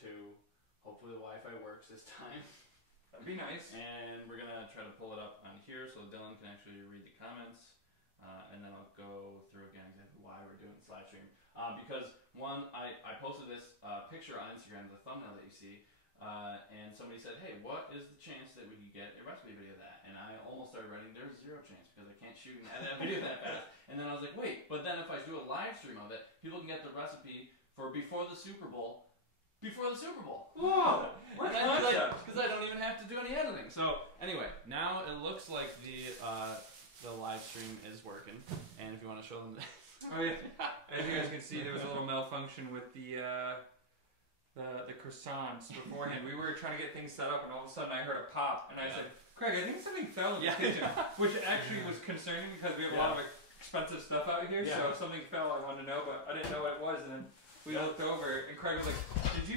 2. Hopefully the Wi-Fi works this time. That'd be nice. And we're gonna try to pull it up on here so Dylan can actually read the comments. And then I'll go through again exactly why we're doing this live stream. Because one, I posted this picture on Instagram, the thumbnail that you see, and somebody said, hey, what is the chance that we could get a recipe video of that? And I almost started writing, there's 0 chance because I can't shoot and edit a video that fast. And then I was like, wait, but then if I do a live stream of it, people can get the recipe for before the Super Bowl. Before the Super Bowl. Whoa! Because I don't even have to do any editing. So anyway, now it looks like the live stream is working. And if you want to show them oh yeah. As you guys can see, there was a little malfunction with the croissants beforehand. We were trying to get things set up, and all of a sudden I heard a pop, and I said, Craig, I think something fell in the kitchen. Which actually was concerning because we have a lot of expensive stuff out here, so if something fell, I wanted to know, but I didn't know what it was, and then we looked over, and Craig was like, did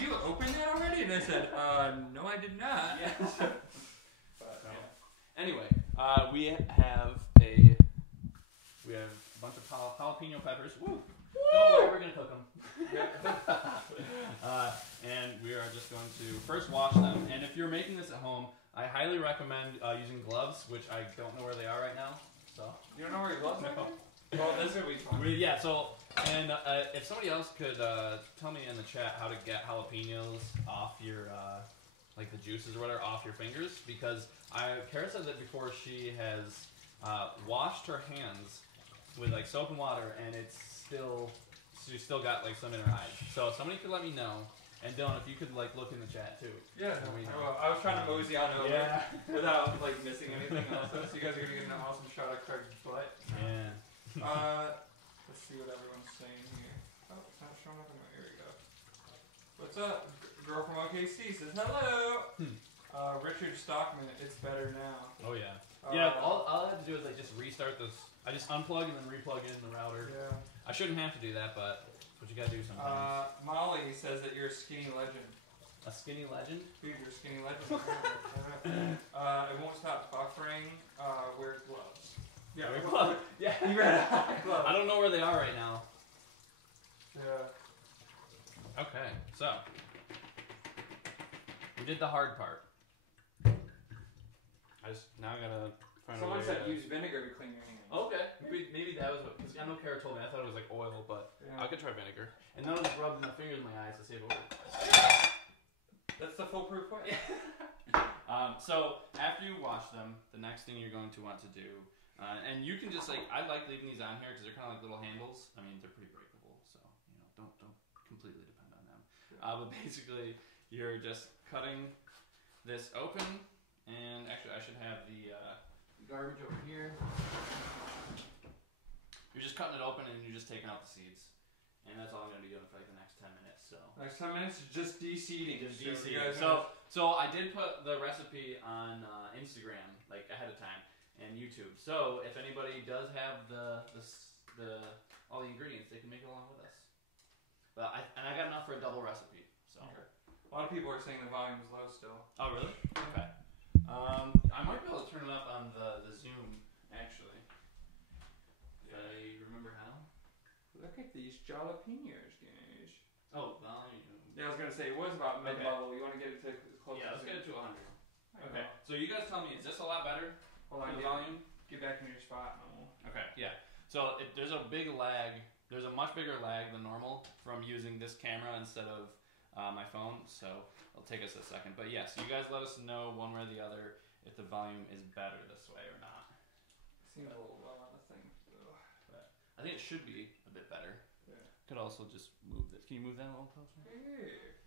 you open that already? And I said, no, I did not. Anyway, we have a bunch of jalapeno peppers. Woo! Don't worry, we're gonna cook them. And we are just going to first wash them. And if you're making this at home, I highly recommend using gloves, which I don't know where they are right now. So you don't know where your gloves are? Well, this will be fun. Yeah. So, and if somebody else could tell me in the chat how to get jalapenos off your like the juices or whatever off your fingers, because Kara said that before she has washed her hands with like soap and water, and she's still got like some in her eyes. So if somebody could let me know. And Dylan, if you could like look in the chat too. Yeah, I was trying to mosey on over without like missing anything else. So you guys are gonna get an awesome shot of Craig's butt. Yeah. Let's see what everyone's saying here. Oh, it's not showing up anymore. Here we go. What's up? Girl from OKC says hello. Richard Stockman, it's better now. Oh yeah. Yeah. All I have to do is like just restart this. I just unplug and then replug in the router. Yeah. I shouldn't have to do that, but. What you gotta do sometimes. Molly says that you're a skinny legend. A skinny legend? Dude, you're a skinny legend. It won't stop buffering. Wear gloves. Yeah, wear gloves. Yeah, you read gloves. I don't know where they are right now. Yeah. Okay, so we did the hard part. Now I gotta find a way. Someone said use vinegar to clean your hands. Okay, maybe that was what. Cause I know Kara told me. I thought it was like oil, but I could try vinegar. And then I'll just rub my fingers in my eyes to see if it works. That's the foolproof way. So after you wash them, the next thing you're going to want to do, and you can just like I like leaving these on here because they're kind of like little handles. I mean, they're pretty breakable, so don't completely depend on them. But basically, you're just cutting this open, and actually I should have the garbage over here. You're just cutting it open and you're just taking out the seeds. And that's all I'm going to be doing for like the next 10 minutes. So next 10 minutes is just de-seeding. So I did put the recipe on Instagram like ahead of time and YouTube. So if anybody does have all the ingredients, they can make it along with us. But I got enough for a double recipe. So a lot of people are saying the volume is low still. Oh really? Okay. I might be able to turn it up on the Zoom actually. I remember how. Look at these jalapenos, guys. Oh, volume. Yeah, I was gonna say it was about mid-level. You want to get it to close? Yeah, let's get it to 100. Okay. So you guys tell me, is this a lot better? Hold on, volume. Get back in your spot. Okay. Yeah. So there's a big lag. There's a much bigger lag than normal from using this camera instead of my phone. So it'll take us a second. But yes, you guys let us know one way or the other if the volume is better this way or not. Seems a little well on the thing. I think it should be a bit better. Yeah. Could also just move this. Can you move that a little closer? Hey.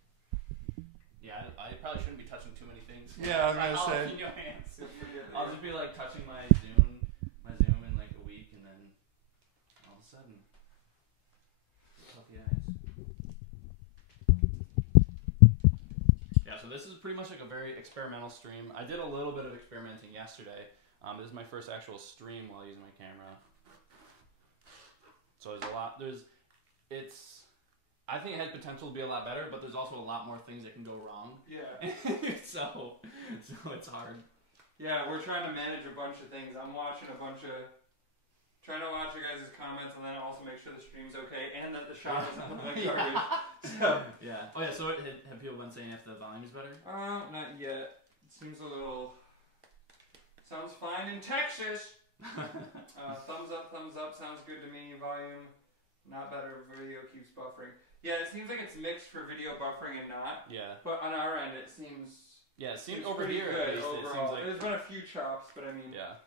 Yeah, I probably shouldn't be touching too many things. Yeah, I was gonna say. In your hands. I'll just be like touching my Zoom in like a week, and then all of a sudden, puffy eyes. Yeah, so this is pretty much like a very experimental stream. I did a little bit of experimenting yesterday. This is my first actual stream while using my camera. So there's a lot. I think it has potential to be a lot better, but there's also a lot more things that can go wrong. Yeah. so it's hard. Yeah, we're trying to manage a bunch of things. I'm watching a bunch of Trying to watch your guys' comments and then also make sure the stream's okay and that the shot doesn't look like garbage. So. Yeah. Oh yeah. So have people been saying if the volume's better? Not yet. It seems a little. Sounds fine in Texas. Thumbs up. Sounds good to me. Volume not better. Video keeps buffering. Yeah, it seems like it's mixed for video buffering and not. Yeah. But on our end, it seems. Yeah, it seems over here good at least, overall. it seems like... There's been a few chops, but I mean. Yeah.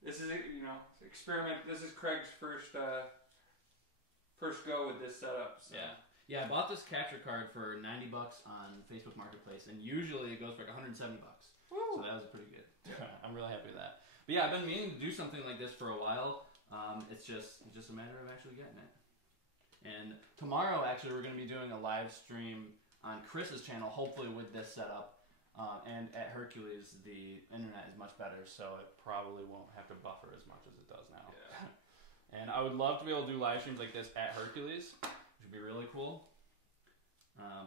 This is, experiment. This is Craig's first go with this setup. So. Yeah. Yeah, I bought this capture card for $90 on Facebook Marketplace, and usually it goes for like $170. Woo. So that was pretty good. I'm really happy with that. But yeah, I've been meaning to do something like this for a while. It's just a matter of actually getting it. And tomorrow, actually, we're going to be doing a live stream on Chris's channel, hopefully with this setup. And at Hercules, the internet is much better, so it probably won't have to buffer as much as it does now. Yeah. And I would love to be able to do live streams like this at Hercules, which would be really cool.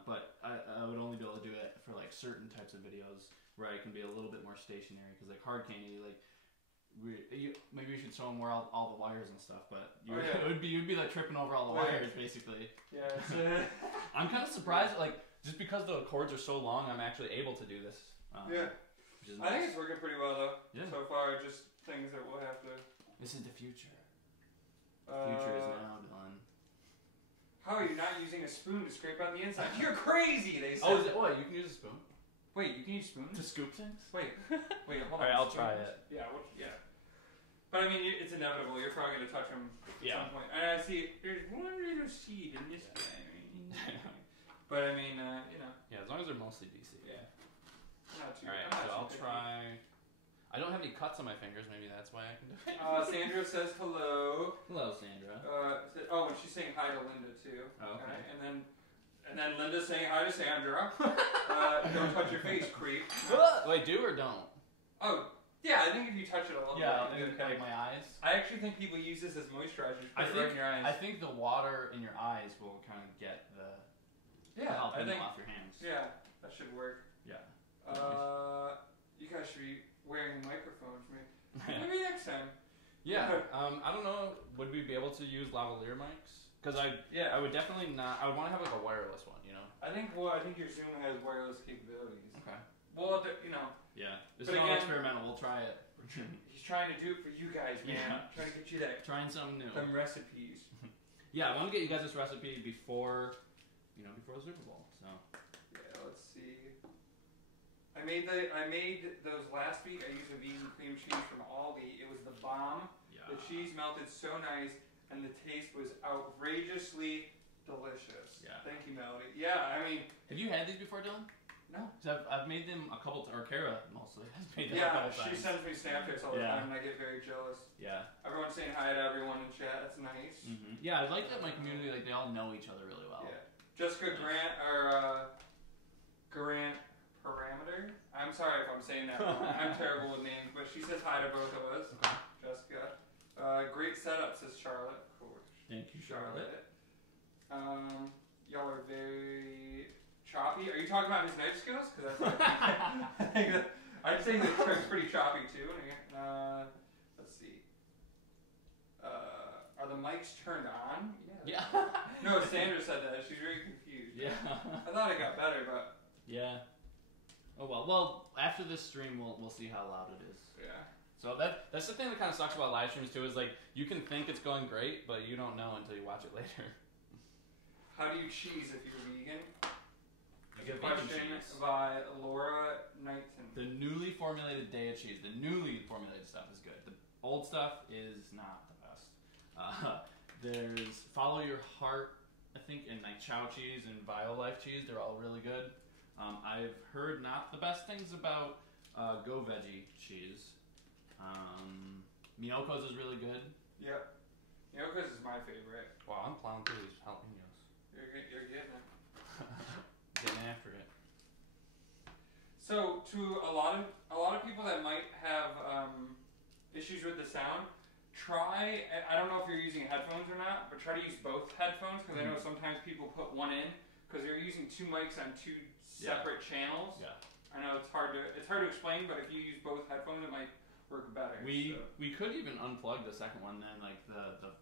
But I would only be able to do it for like certain types of videos where I can be a little bit more stationary. Because like Hard Candy, like maybe we should show them where all the wires and stuff. But you'd be like tripping over all the wires basically. Yeah. I'm kind of surprised, like. Just because the cords are so long, I'm actually able to do this. Yeah. Which is nice. I think it's working pretty well, though. Yeah. So far, just things that we'll have to... This is the future. The future is now done. How are you not using a spoon to scrape on the inside? You're crazy, they said. Oh, is it? What? You can use a spoon? Wait, you can use spoons? To scoop things? Wait, hold on. Alright, I'll try it. Yeah, But I mean, it's inevitable. You're probably going to touch them at some point. And I see, there's one little seed in this guy. But I mean, Yeah, as long as they're mostly DC. Yeah. Not too. Alright, so I'll try. I don't have any cuts on my fingers. Maybe that's why I can do it. Sandra says hello. Hello, Sandra. And she's saying hi to Linda too. Oh, okay. And then Linda's saying hi to Sandra. Don't touch your face, creep. Wait, do or don't? Oh. Yeah, I think if you touch it a little bit, like my eyes. I actually think people use this as moisturizer. Right in your eyes. I think the water in your eyes will kind of get the. Yeah, I think off your hands. Yeah, that should work. Yeah. You guys should be wearing microphones, maybe next time. Yeah. I don't know. Would we be able to use lavalier mics? Because I would definitely not. I would want to have like a wireless one. I think your Zoom has wireless capabilities. Okay. Well, Yeah. This is all experimental. We'll try it. He's trying to do it for you guys, man. Yeah. Trying to get you trying something new. Some recipes. Yeah, I want to get you guys this recipe before the Super Bowl. So yeah, let's see. I made those last week. I used a vegan cream cheese from Aldi. It was the bomb. Yeah. The cheese melted so nice, and the taste was outrageously delicious. Yeah. Thank you, Melody. Yeah, I mean. Have you had these before, Dylan? No. I've made them a couple, or Kara mostly has made them a couple times. She sends me Snapchats all the time, and I get very jealous. Yeah. Everyone's saying hi to everyone in chat. That's nice. Mm-hmm. Yeah, I like that my community, like they all know each other really well. Yeah. Jessica Grant, Grant Parameter. I'm sorry if I'm saying that wrong. I'm terrible with names, but she says hi to both of us. Okay. Jessica. Great setup, says Charlotte. Of course. Thank you, Charlotte. Y'all are very choppy. Are you talking about his knife skills? Because that's what I think. I'd say that Craig's pretty choppy too. Let's see. Are the mics turned on? Yeah. No, Sandra said that. She's very confused. Yeah. I thought it got better, but. Yeah. Oh well. Well, after this stream, we'll see how loud it is. Yeah. So that's the thing that kind of sucks about live streams too. Is like you can think it's going great, but you don't know until you watch it later. How do you cheese if you're vegan? You get vegan cheese. By Laura Knighton. The newly formulated Daiya cheese. The newly formulated stuff is good. The old stuff is not the best. There's Follow Your Heart, I think, and like Chow cheese and Violife cheese. They're all really good. I've heard not the best things about Go Veggie cheese. Miyoko's is really good. Yep. Miyoko's is my favorite. Wow, I'm plowing through these jalapeños. You're getting it. Getting after it. So to a lot of people that might have issues with the sound, try. I don't know if you're using headphones or not, but try to use both headphones because I know sometimes people put one in because they're using two mics on two separate channels. Yeah. I know it's hard to explain, but if you use both headphones, it might work better. We could even unplug the second one then, like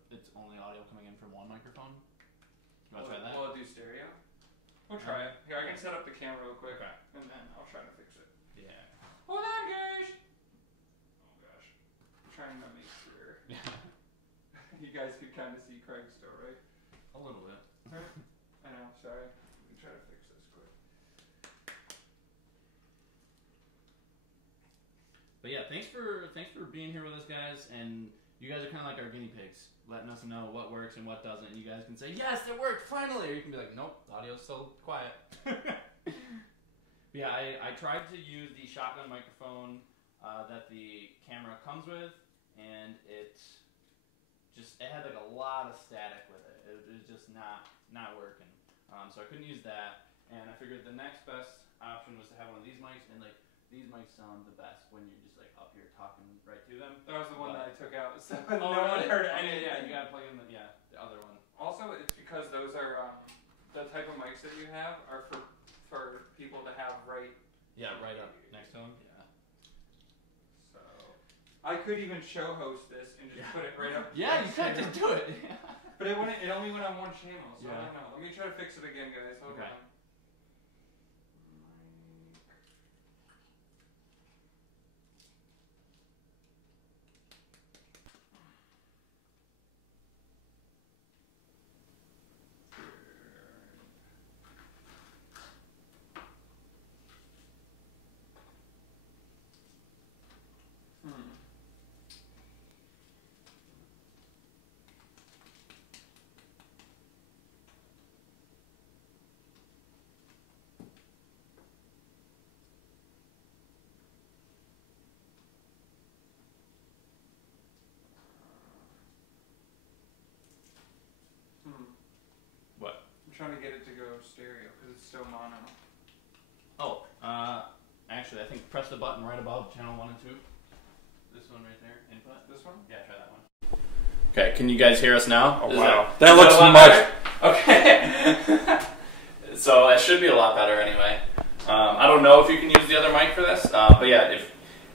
it's only audio coming in from one microphone. You want to try that? Will it do stereo? We'll try it. Here, I can set up the camera real quick, okay. And then I'll try to fix it. Yeah. Hold on, guys. Oh gosh, I'm trying to make sure. You guys could kind of see Craig still, right? A little bit. I know. Sorry. Let me try to fix this quick. But yeah, thanks for being here with us, guys, and you guys are kind of like our guinea pigs, letting us know what works and what doesn't. And you guys can say, yes, it worked, finally! Or you can be like, nope, the audio's still quiet. Yeah, I tried to use the shotgun microphone that the camera comes with, and it had like a lot of static with it. It was just not working. So I couldn't use that, and I figured the next best option was to have one of these mics, and like these mics sound the best when you're just like up here talking right to them. That was the one that I took out, so no one heard anything. Yeah, you gotta plug in the other one. Also, it's because those are the type of mics that you have are for people to have right. Yeah, right up next to them. Yeah. So I could even show host this and just put it right up. Yeah, you could just do it. But it only went on one channel, so yeah. I don't know. Let me try to fix it again, guys. Hold on. What? I'm trying to get it to go stereo because it's still mono. Oh, actually, I think press the button right above channel 1 and 2. This one right there, input. This one? Yeah, try that one. Okay, can you guys hear us now? Oh, wow. That looks much. Okay. So it should be a lot better anyway. I don't know if you can use the other mic for this, but yeah,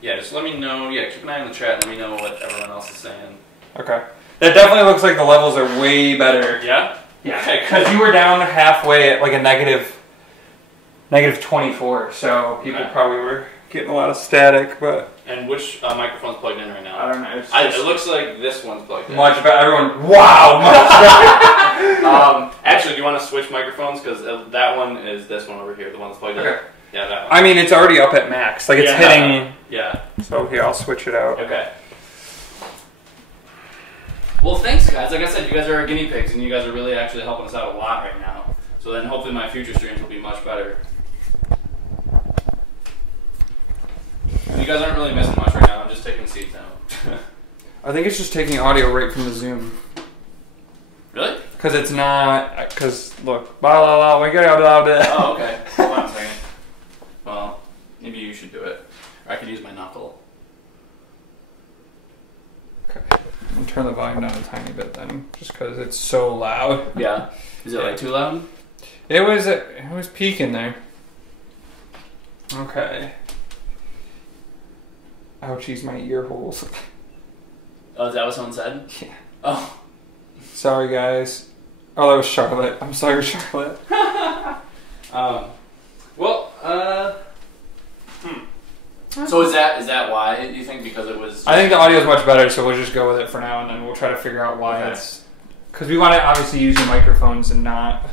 just let me know. Yeah, keep an eye on the chat and let me know what everyone else is saying. Okay. That definitely looks like the levels are way better. Yeah? Yeah, because you were down halfway at like a negative 24, so people probably were getting a lot of static, but... And which microphone's plugged in right now? I don't know. It looks like this one's plugged in. Much better. Everyone, wow, much better. Actually, do you want to switch microphones? Because that one is this one over here, the one that's plugged in. Yeah, that one. I mean, it's already up at max. Like, it's hitting... Yeah. So here, I'll switch it out. Okay. Well, thanks, guys. Like I said, you guys are our guinea pigs, and you guys are really actually helping us out a lot right now. So then hopefully my future streams will be much better. You guys aren't really missing much right now. I'm just taking seats out. I think it's just taking audio right from the Zoom. Really? Because it's not... Because, look. Blah, blah, blah. We got blah, blah. Oh, okay. Hold on a second. Well, maybe you should do it. Or I could use my knuckle. Okay. I'll turn the volume down a tiny bit then. Just because it's so loud. Yeah. Is it like too loud? It was peaking there. Okay. Ouchies, my ear holes. Oh, is that what someone said? Yeah. Oh. Sorry, guys. Oh, that was Charlotte. I'm sorry, Charlotte. So is that why you think? Because it was... I think the audio is much better, so we'll just go with it for now, and then we'll try to figure out why it's... Because we want to obviously use your microphones and not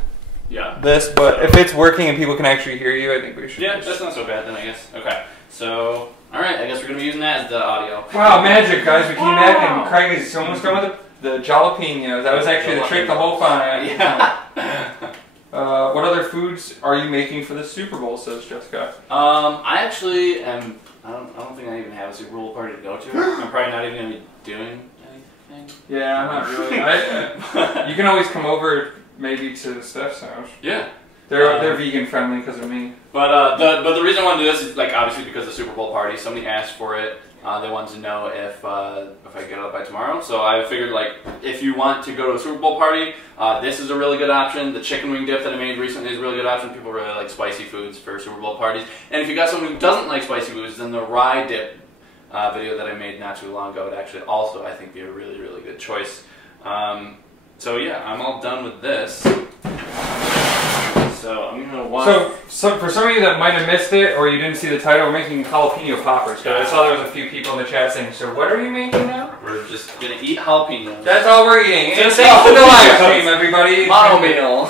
this, but if it's working and people can actually hear you, I think we should... Yeah, that's not so bad then, I guess. Okay, so... Alright, I guess we're going to be using that as the audio. Wow, magic, guys. We came back and Craig is almost done with the jalapeño. That was actually the trick the whole time. Yeah. What other foods are you making for the Super Bowl, says Jessica? I actually am... I don't think I even have a Super Bowl party to go to. I'm probably not even going to be doing anything. Yeah, I'm not really. You can always come over maybe to Steph's house. Yeah. They're vegan friendly because of me. But the reason I want to do this is like obviously because of the Super Bowl party. Somebody asked for it. They wanted to know if I get it up by tomorrow. So I figured like if you want to go to a Super Bowl party, this is a really good option. The chicken wing dip that I made recently is a really good option. People really like spicy foods for Super Bowl parties. And if you got someone who doesn't like spicy foods, then the rye dip video that I made not too long ago would actually also, I think, be a really, really good choice. So yeah, I'm all done with this. So I'm gonna watch. So for some of you that might have missed it or you didn't see the title, we're making jalapeno poppers. I saw there was a few people in the chat saying, so what are you making now? We're just gonna eat jalapenos. That's all we're eating. Just thanks for the live stream, everybody. Mono meal.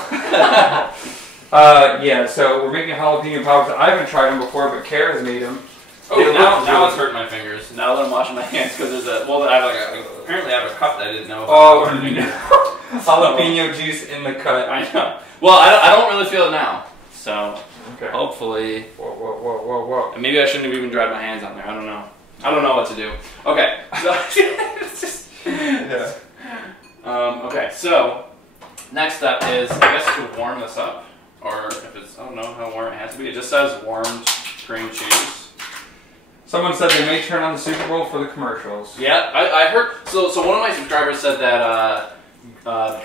Yeah, so we're making jalapeno poppers. I haven't tried them before, but Kara has made them. Oh, now it's hurting my fingers. Now that I'm washing my hands, because there's a, well, I have apparently I have a cup that I didn't know about. Oh, jalapeno juice in the cut. I know. Well, I don't really feel it now, so okay. Hopefully. Whoa. Maybe I shouldn't have even dried my hands on there. I don't know. I don't know what to do. Okay, so it's just yeah. Okay, so next step is, I guess, to warm this up, or if it's, I don't know how warm it has to be. It just says warmed cream cheese. Someone said they may turn on the Super Bowl for the commercials. Yeah, I heard. So one of my subscribers said that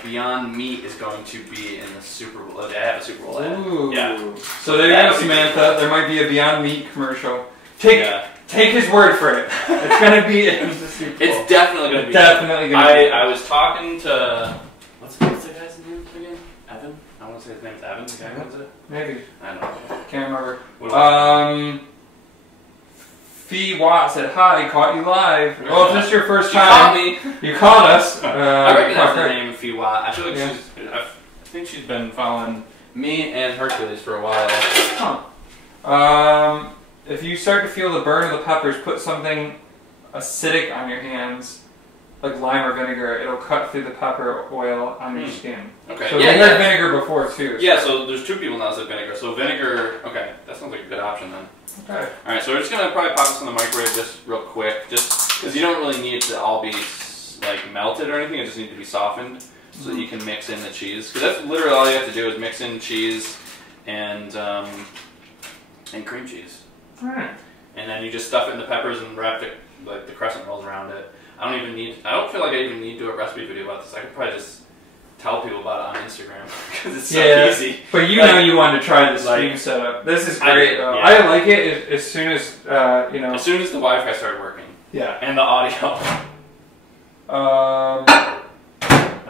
Beyond Meat is going to be in the Super Bowl. They have a Super Bowl ad. Ooh. Yeah. So there you go, Samantha. There might be a Beyond Meat commercial. Take his word for it. It's going to be in the Super Bowl. It's definitely going to be. Definitely going to be. I was talking to what's the guy's name again? Evan. I want to say his name's Evan. The guy who owns it. Maybe. I don't know. Can't remember. Fee Watt said, hi, caught you live. Well, if this is your first time, you caught us. I recognize the name Fee Watt. I feel like I think she's been following me and Hercules for a while. Huh. If you start to feel the burn of the peppers, put something acidic on your hands, like lime or vinegar. It'll cut through the pepper oil on your skin. Okay. So we had vinegar before too. Yeah, so there's two people now that said vinegar. So vinegar, okay, that sounds like a good option then. Okay. Alright, so we're just going to probably pop this in the microwave just real quick, just because you don't really need it to all be like melted or anything, it just needs to be softened so that you can mix in the cheese. Because that's literally all you have to do is mix in cheese and cream cheese. Alright. And then you just stuff it in the peppers and wrap it, like the crescent rolls around it. I don't feel like I even need to do a recipe video about this. I could probably just tell people about it on Instagram because it's so easy. But you know you wanted to try the stream setup. This is great though. Yeah. I like it as soon as, you know. As soon as the Wi-Fi started working. Yeah. And the audio.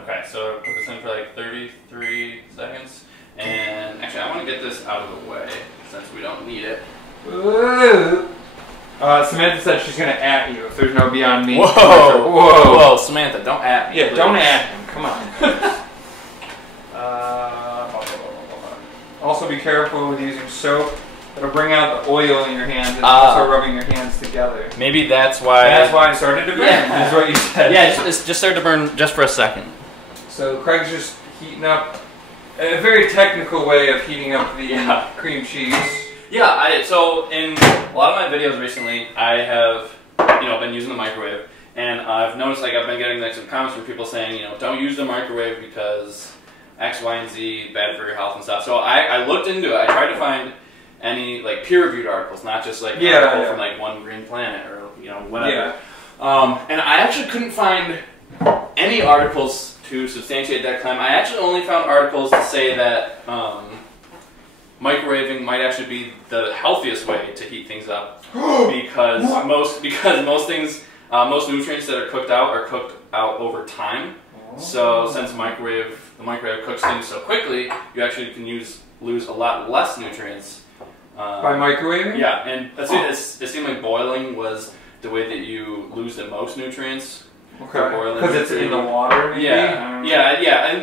Okay, so put this in for like 33 seconds. And actually I want to get this out of the way since we don't need it. Ooh. Samantha said she's going to at you if there's no Beyond Meat. Whoa, Samantha, don't at me. Yeah, please. Don't at him. Come on. Also be careful with using soap. It'll bring out the oil in your hands and also rubbing your hands together. Maybe that's why. That's why it started to burn, is what you said. Yeah, it just started to burn just for a second. So Craig's just heating up a very technical way of heating up the cream cheese. Yeah, so in a lot of my videos recently, I have, been using the microwave, and I've noticed I've been getting some comments from people saying, don't use the microwave because X, Y, and Z, bad for your health and stuff. So I looked into it. I tried to find any peer-reviewed articles, not just an article from One Green Planet or whatever. Yeah. And I actually couldn't find any articles to substantiate that claim. I actually only found articles to say that microwaving might actually be the healthiest way to heat things up because most nutrients that are cooked out over time. So since the microwave cooks things so quickly, you actually can lose a lot less nutrients by microwaving. Yeah, and it seemed like boiling was the way that you lose the most nutrients. Okay, because it's in the water. Maybe? Yeah, and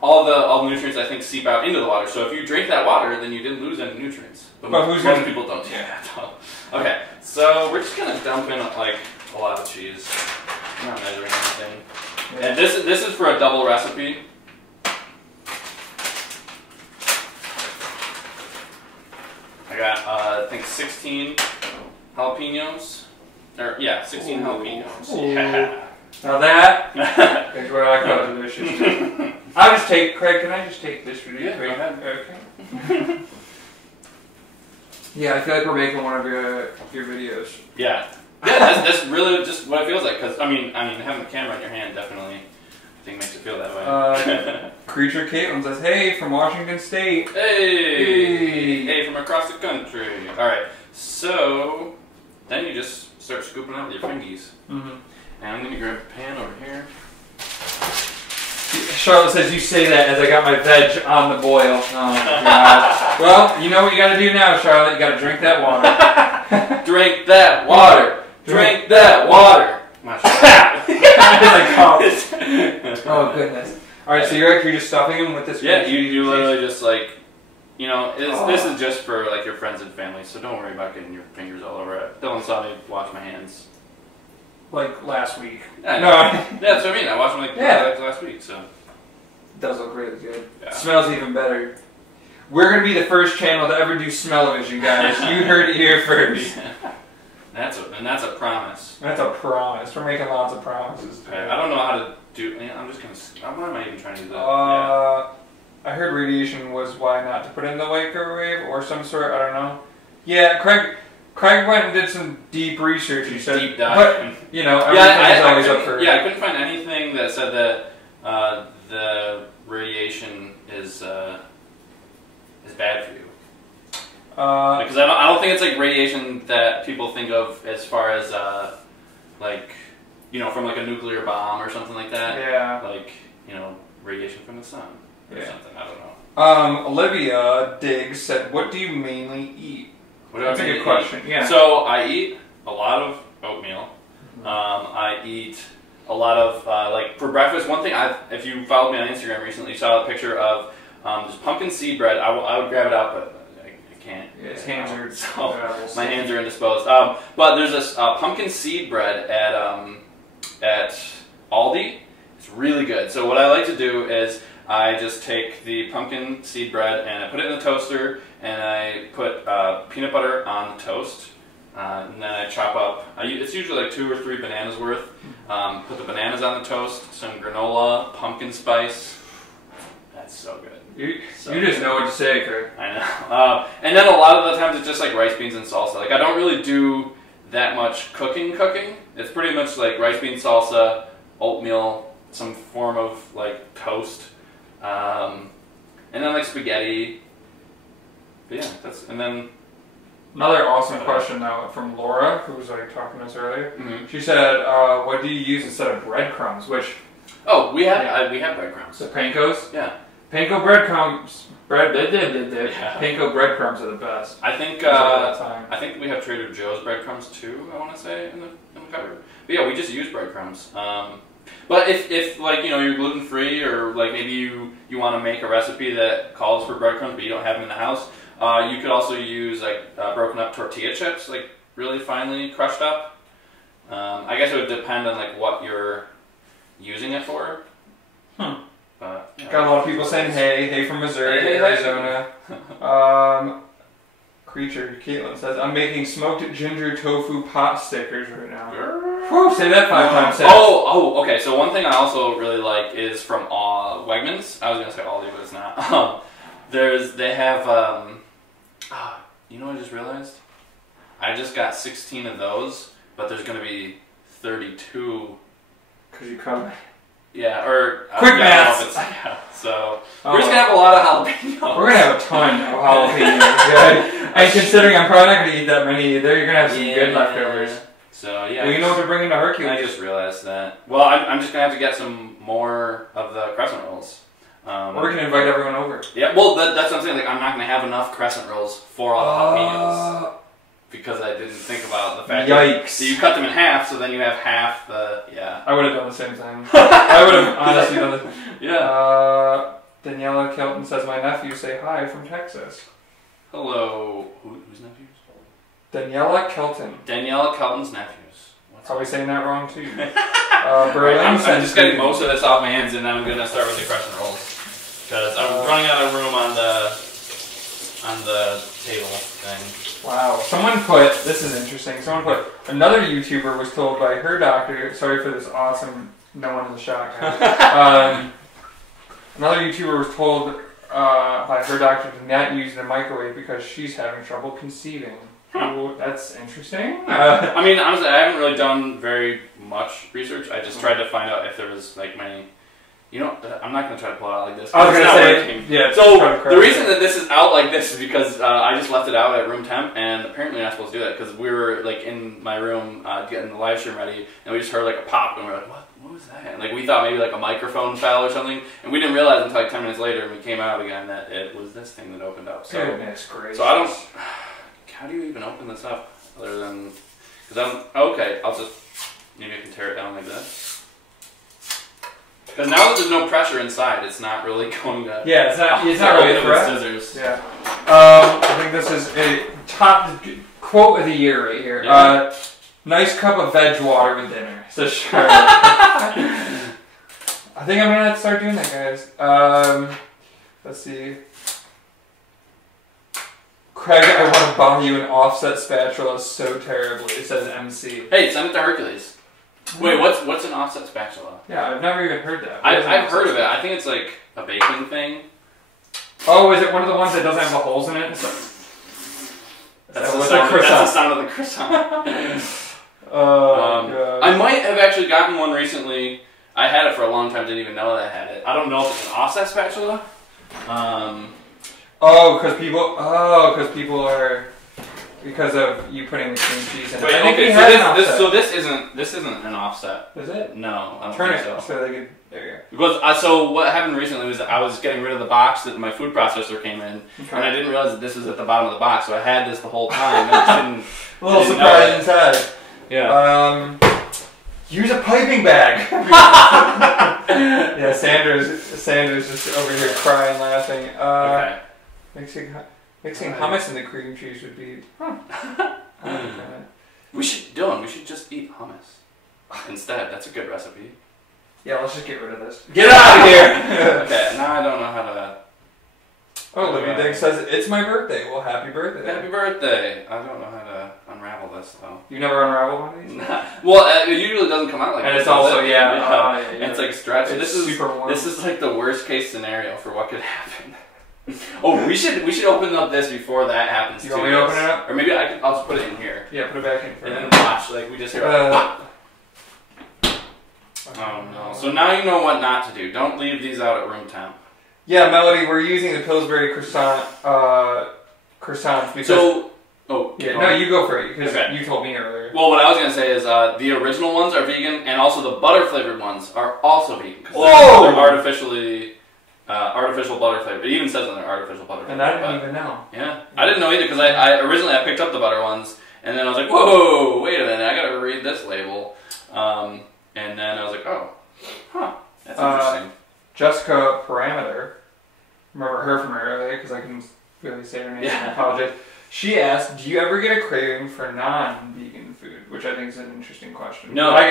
all the nutrients I think seep out into the water. So if you drink that water, then you didn't lose any nutrients. But most people don't do that. Okay, so we're just gonna dump in a lot of cheese. I'm not measuring anything. Yeah. And this is for a double recipe. I got I think 16 jalapenos. 16 jalapenos. Ooh. Yeah. Now that is what I call delicious. Craig, can I just take this for you? Yeah, go ahead. Okay. Yeah, I feel like we're making one of your videos. Yeah. Yeah, that's really just what it feels like. Because I mean, having the camera in your hand definitely, I think, makes it feel that way. Creature Caitlin says, "Hey, from Washington State." Hey, from across the country. All right, so then you just start scooping out with your fingies. And I'm gonna grab a pan over here. Charlotte says you say that as I got my veg on the boil. Oh God. Well, you know what you gotta do now, Charlotte. You gotta drink that water. Drink that water. Drink that water. Oh goodness. Alright, so you're actually just stuffing them with this? Yeah, you literally just like, you know, this is just for like your friends and family, so don't worry about getting your fingers all over it. Dylan saw me wash my hands. Like last week. Yeah, no. That's what I mean. I watched them like last week, so. It does look really good. Yeah. Smells even better. We're going to be the first channel to ever do smell-o-vision, guys. You heard it here first. That's a promise. That's a promise. We're making lots of promises today. I don't know how to do. I'm just gonna. Why am I even trying to do that? I heard radiation was why not to put in the microwave or some sort. I don't know. Yeah, Craig went and did some deep research. He said, deep dive. But you know, everything's always up for. Yeah, I couldn't find anything that said that the radiation is bad for you. Because I don't think it's like radiation that people think of as far as like, you know, from like a nuclear bomb or something like that. Yeah. Like, you know, radiation from the sun or something. I don't know. Olivia Diggs said, "What do you mainly eat?" That's a good question. Yeah. So I eat a lot of oatmeal. I eat a lot of like for breakfast. One thing if you followed me on Instagram recently, you saw a picture of this pumpkin seed bread. I would grab it out, but can't. Yeah, his hands are so my hands are indisposed. But there's this pumpkin seed bread at Aldi. It's really good. So what I like to do is I just take the pumpkin seed bread and I put it in the toaster and I put peanut butter on the toast. And then I chop up. It's usually like 2 or 3 bananas worth. Put the bananas on the toast. Some granola, pumpkin spice. That's so good. You just know what to say, Craig. I know. And then a lot of the times it's just like rice, beans, and salsa. Like I don't really do that much cooking. It's pretty much like rice, beans, salsa, oatmeal, some form of like toast, and then like spaghetti. But yeah, and then another awesome question now from Laura, who was like talking to us earlier. She said, "What do you use instead of breadcrumbs?" Which we have breadcrumbs. The pancos. Yeah. Panko breadcrumbs, panko breadcrumbs are the best. I think we have Trader Joe's breadcrumbs too. I want to say in the cupboard. But yeah, we just use breadcrumbs. But if like you know you're gluten free or like maybe you want to make a recipe that calls for breadcrumbs but you don't have them in the house, you could also use like broken up tortilla chips, like really finely crushed up. I guess it would depend on like what you're using it for. Yeah. Got a lot of people saying hey from Missouri, Arizona. Creature, Caitlin says, "I'm making smoked ginger tofu pot stickers right now." Whew, say that 5 times. Oh, okay. So one thing I also really like is from Wegmans. I was gonna say Aldi, but it's not. They have you know what I just realized? I just got 16 of those, but there's gonna be 32. Cause you come. Yeah, or quick math. So we're just gonna have a lot of jalapenos. We're gonna have a ton of jalapenos. And considering I'm probably not gonna eat that many either, you're gonna have some good leftovers. So yeah. Well, you know what they're bringing to Hercules. I just realized that. Well, I'm just gonna have to get some more of the crescent rolls. We're gonna invite everyone over. Yeah, well that's what I'm saying. Like I'm not gonna have enough crescent rolls for all the jalapenos. Because I didn't think about the fact that you cut them in half, so then you have half the, I would have done the same thing. I would have honestly done the Yeah. Daniela Kelton says, "My nephews say hi from Texas." Hello. Whose nephews? Daniela Kelton. Daniela Kelton's nephews. Probably saying that wrong too. I'm just getting most of this off my hands, and then I'm going to start with the crescent rolls. Because I'm running out of room on the table thing. Wow. This is interesting, someone put, another YouTuber was told by her doctor, sorry for this awesome, no one in the shot guy. Another YouTuber was told by her doctor to not use the microwave because she's having trouble conceiving. Ooh, that's interesting. I mean, honestly, I haven't really done very much research. I just tried to find out if there was like many You know, I'm not gonna try to pull it out like this. I was gonna say, working. yeah. So the reason that this is out like this is because I just left it out at room temp, and apparently you're not supposed to do that because we were like in my room getting the live stream ready, and we just heard like a pop, and we were like, what was that? And like we thought maybe like a microphone fell or something, and we didn't realize until like 10 minutes later, when we came out again, that it was this thing that opened up. So, goodness gracious. So I don't. How do you even open this up other than? Because okay. I'll just maybe I can tear it down like this. Because now that there's no pressure inside, it's not really going to... Yeah, it's not really a threat. Scissors. Yeah. I think this is a top quote of the year right here. Yeah. Nice cup of veg water with dinner. So sure. I think I'm going to have to start doing that, guys. Let's see. Craig, I want to buy you an offset spatula so terribly. It says MC. Hey, send it to Hercules. Wait, what's an offset spatula? Yeah, I've never even heard that. I've heard of it. I think it's like a baking thing. Oh, is it one of the ones that doesn't have the holes in it? That's the sound of the croissant. God. I might have actually gotten one recently. I had it for a long time, didn't even know that I had it. I don't know if it's an offset spatula. Because of you putting the cream cheese in it. Wait, okay, so this isn't an offset. Is it? No, I don't Turn think it so. They could. There you go. Because so what happened recently was that I was getting rid of the box that my food processor came in, and I didn't realize that this is at the bottom of the box, so I had this the whole time. And a little surprise inside. Yeah. Use a piping bag. Yeah, Sanders just over here crying, laughing. Okay. Mixing hummus and the cream cheese would be. We should just eat hummus instead. That's a good recipe. Yeah, let's just get rid of this. Get out of here! Okay, now I don't know how to. Oh, Libby Dick says it's my birthday. Well, happy birthday! Happy birthday! I don't know how to unravel this though. You never unravel one of these? Well, it usually doesn't come out like and this. And it's also yeah, it's like stretched. This is like the worst case scenario for what could happen. Oh, we should open up this before that happens. You want me to open it up? Or maybe I'll just put it in here. Yeah, put it back in. And then watch, like we just hear. Oh no! So now you know what not to do. Don't leave these out at room temp. Yeah, Melody, we're using the Pillsbury croissants because. No, you go for it because you told me earlier. Well, what I was gonna say is the original ones are vegan, and also the butter flavored ones are also vegan because they're artificial butter flavor. It even says on their artificial butter flavor. And I didn't even know. Yeah, I didn't know either because I originally picked up the butter ones, and then I was like, whoa, wait a minute, I gotta read this label. And then I was like, oh, that's interesting. Jessica Parameter, remember her from earlier because I couldn't really say her name. Yeah. I apologize. She asked, do you ever get a craving for non-vegan food? Which I think is an interesting question. No, I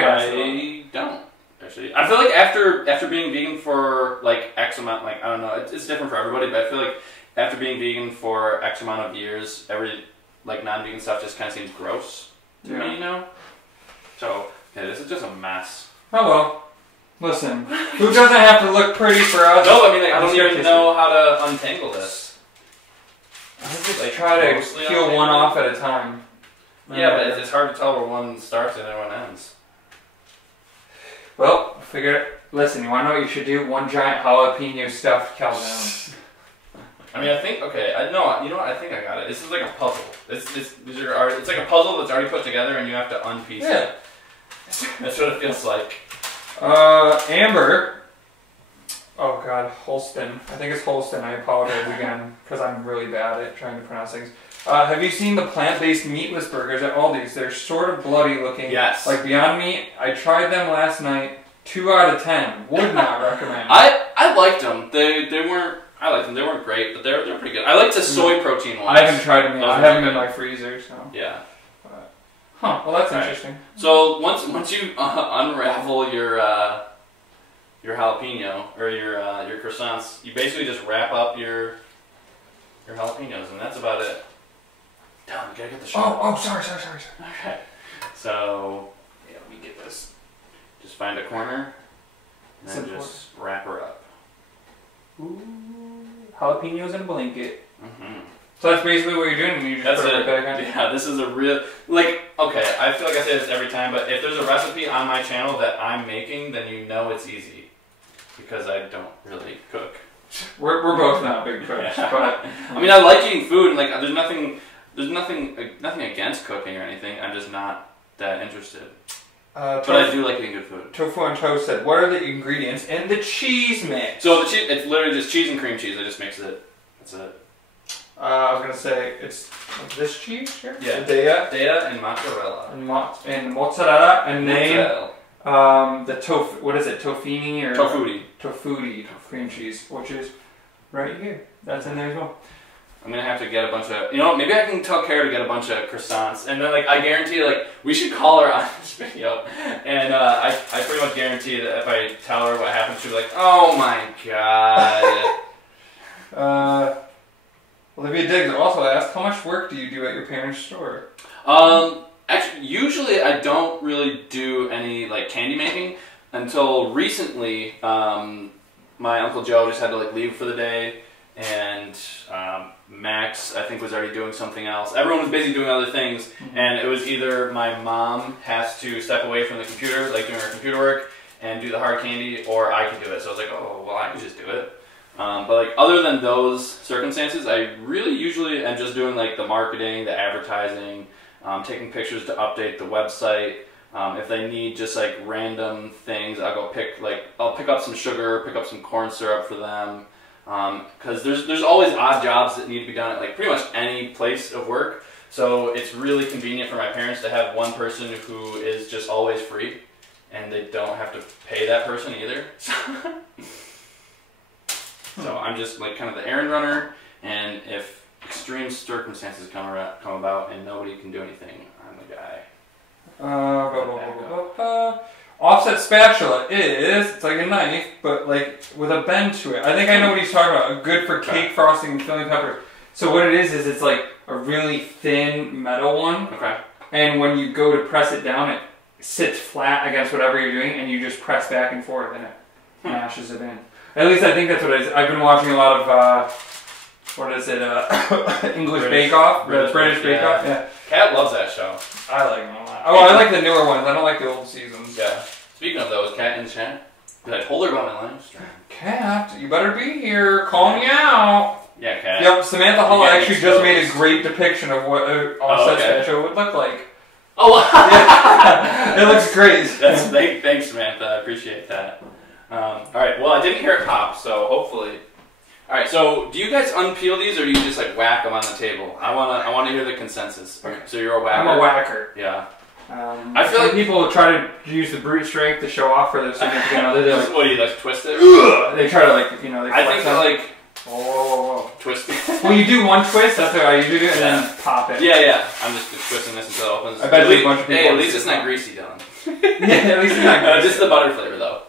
don't. Actually, I feel like after being vegan for like X amount, like I don't know, it's different for everybody, but I feel like after being vegan for X amount of years, every like non-vegan stuff just kind of seems gross to me, you know? So, yeah, this is just a mess. Oh well. Listen, food doesn't have to look pretty for us. No, I mean, like, I don't even know how to untangle this. I just try to peel one off at a time. Yeah, but it's hard to tell where one starts and then one ends. Well, listen, you want to know what you should do? One giant jalapeno stuffed calzone. I mean, I think, okay, you know what, I think I got it. This is like a puzzle. It's like a puzzle that's already put together and you have to unpiece it. That's what it feels like. Amber. Oh god, Holston. I think it's Holston. I apologize again, because I'm really bad at trying to pronounce things. Have you seen the plant-based meatless burgers at Aldi's? They're sort of bloody looking. Yes. Like Beyond Meat. I tried them last night. 2 out of 10. Would not recommend. I liked them. I liked them. They weren't great, but they're pretty good. I like the soy protein ones. I haven't tried them yet. I have them in my freezer, so. Yeah. Huh. Well, that's interesting. So once you unravel your jalapeno or your croissants, you basically just wrap up your jalapenos, and that's about it. Damn, you gotta get the shot. Oh, sorry. Okay. So yeah, let me get this. Just find a corner, and then just wrap her up. Ooh, jalapenos in a blanket. Mm-hmm. So that's basically what you're doing, and you just put it back on? Yeah, this is a real, like, okay, I feel like I say this every time, but if there's a recipe on my channel that I'm making, then you know it's easy. because I don't really cook. We're both not big cooks, but I mean, I like eating food, and like there's nothing against cooking or anything. I'm just not that interested. But I do like eating good food. Tofu on Toast said, "What are the ingredients in the cheese mix?" So the cheese, it's literally just cheese and cream cheese. I just mix it. That's it. I was gonna say it's this cheese here. Yeah. Dea and mozzarella. And mozzarella and name the tofu. What is it? Tofini or Tofuti cream cheese, which is right here. That's in there as well. I'm gonna have to get a bunch of, maybe I can tell Kara to get a bunch of croissants, and then like I guarantee like we should call her on this video, and I pretty much guarantee that if I tell her what happened, she'll be like, oh my god. Olivia Diggs also asked, how much work do you do at your parents' store? Actually, usually I don't really do any like candy making until recently. My Uncle Joe just had to like leave for the day, and Max, I think, was already doing something else. Everyone was busy doing other things, and it was either my mom has to step away from the computer, like doing her computer work, and do the hard candy, or I could do it. So I was like, oh, well, I could just do it. But like other than those circumstances, I really usually am just doing like the marketing, the advertising, taking pictures to update the website. If they need just like random things, I'll pick up some sugar, pick up some corn syrup for them. Because there's always odd jobs that need to be done at like pretty much any place of work. So it's really convenient for my parents to have one person who is just always free, and they don't have to pay that person either. So I'm just like kind of the errand runner, and if extreme circumstances come about and nobody can do anything, I'm the guy. Offset spatula it's like a knife, but like with a bend to it. I think I know what he's talking about. Good for cake frosting and filling peppers. So what it is it's like a really thin metal one. Okay. And when you go to press it down, it sits flat against whatever you're doing, and you just press back and forth, and it mashes it in. At least I think that's what it is. I've been watching a lot of English Bake Off, British Bake Off. Yeah. Kat loves that show. I like them a lot. Oh, I like the newer ones. I don't like the old seasons. Yeah. Speaking of those, Kat in the chat. I told her about my live stream. Kat, you better be here. Call me out. Yeah, Kat. Yep, Samantha Hull actually just made a great depiction of what an offset spatula would look like. Oh, wow. Yeah. It looks great. Thanks, Samantha. I appreciate that. Alright, well, I didn't hear it pop, so hopefully. Alright, so do you guys unpeel these, or do you just like whack them on the table? I wanna hear the consensus. Okay. So you're a whacker? I'm a whacker. Yeah. I feel like people try to use the brute strength to show off for their significant other. Like, what do you like, twist it? They try to like, they I think they like whoa. Twist it. Well, you do one twist, that's what I usually do, and then pop it. Yeah. I'm just twisting this until it opens. I bet a bunch of people. Hey, at least it's not greasy, Dylan. Yeah, at least it's not greasy. Just the butter flavor, though.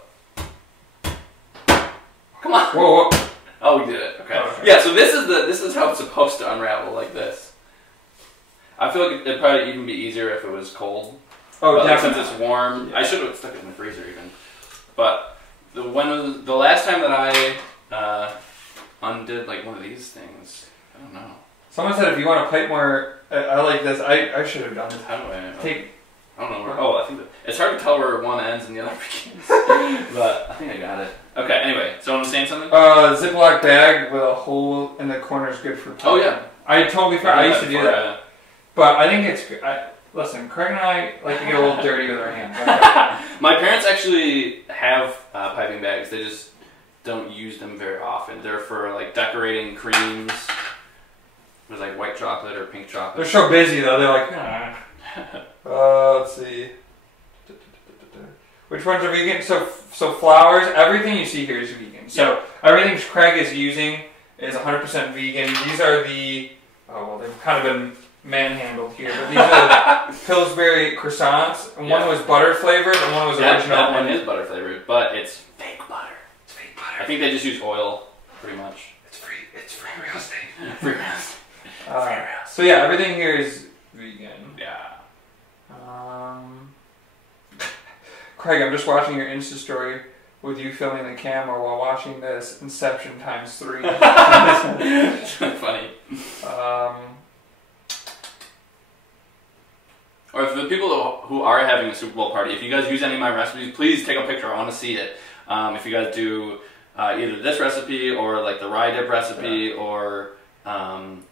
Come on. Whoa. Oh, we did it. Okay. Yeah. So this is how it's supposed to unravel, like this. I feel like it'd probably even be easier if it was cold. Oh, but definitely. Since it's warm, I should have stuck it in the freezer even. But the last time that I undid like one of these things, I don't know. Someone said if you want to pipe more, I like this. I should have done this. How do I? Take. I don't know where. Oh, I think it's hard to tell where one ends and the other begins. But I think I got it. Okay. Anyway, someone was saying something. Ziploc bag with a hole in the corner is good for. Oh yeah. I totally forgot. I used to do that. But I think it's. Listen, Craig and I like to get a little dirty with our hands. My parents actually have piping bags. They just don't use them very often. They're for like decorating creams. There's like white chocolate or pink chocolate. They're so busy though. They're like. Let's see. Which ones are vegan? So flowers. Everything you see here is vegan. So everything Craig is using is 100% vegan. These are the. Oh well, they've kind of been manhandled here, but these are the Pillsbury croissants, and one was butter flavored, and one was original. That one is butter flavored, but it's fake butter. It's fake butter. I think they just use oil, pretty much. It's free real estate. Free real estate. So yeah, everything here is vegan. Yeah. Craig, I'm just watching your Insta story with you filming the camera while watching this Inception ×3. It's funny. Or if the people who are having a Super Bowl party, if you guys use any of my recipes, please take a picture. I want to see it. If you guys do either this recipe or like the rye dip recipe or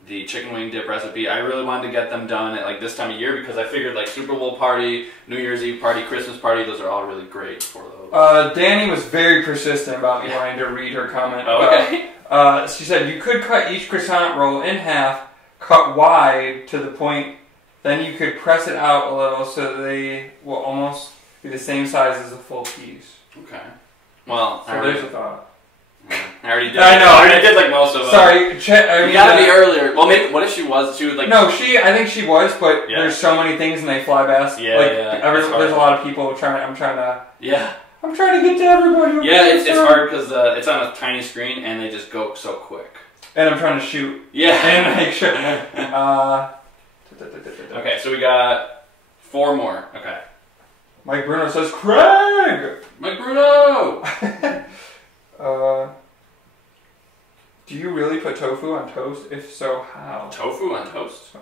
the chicken wing dip recipe, I really wanted to get them done at like this time of year because I figured like Super Bowl party, New Year's Eve party, Christmas party, those are all really great for those. Danny was very persistent about me wanting to read her comment. Oh, okay. She said you could cut each croissant roll in half, cut wide to the point, then you could press it out a little so they will almost be the same size as a full piece. Okay. Well, so there's a thought. I already did. I know. I already did like most of them. Sorry, you gotta be earlier. Well, maybe. What if she was? She would like. No, I think she was, but there's so many things and they fly past. Yeah, like, yeah. There's a lot of people trying. I'm trying to get to everybody. Yeah, it's hard because it's on a tiny screen and they just go so quick. And I'm trying to shoot. Yeah. And make sure. Okay, so we got 4 more. Okay. Mike Bruno says, Craig! Mike Bruno! Do you really put tofu on toast? If so, how? Tofu on toast?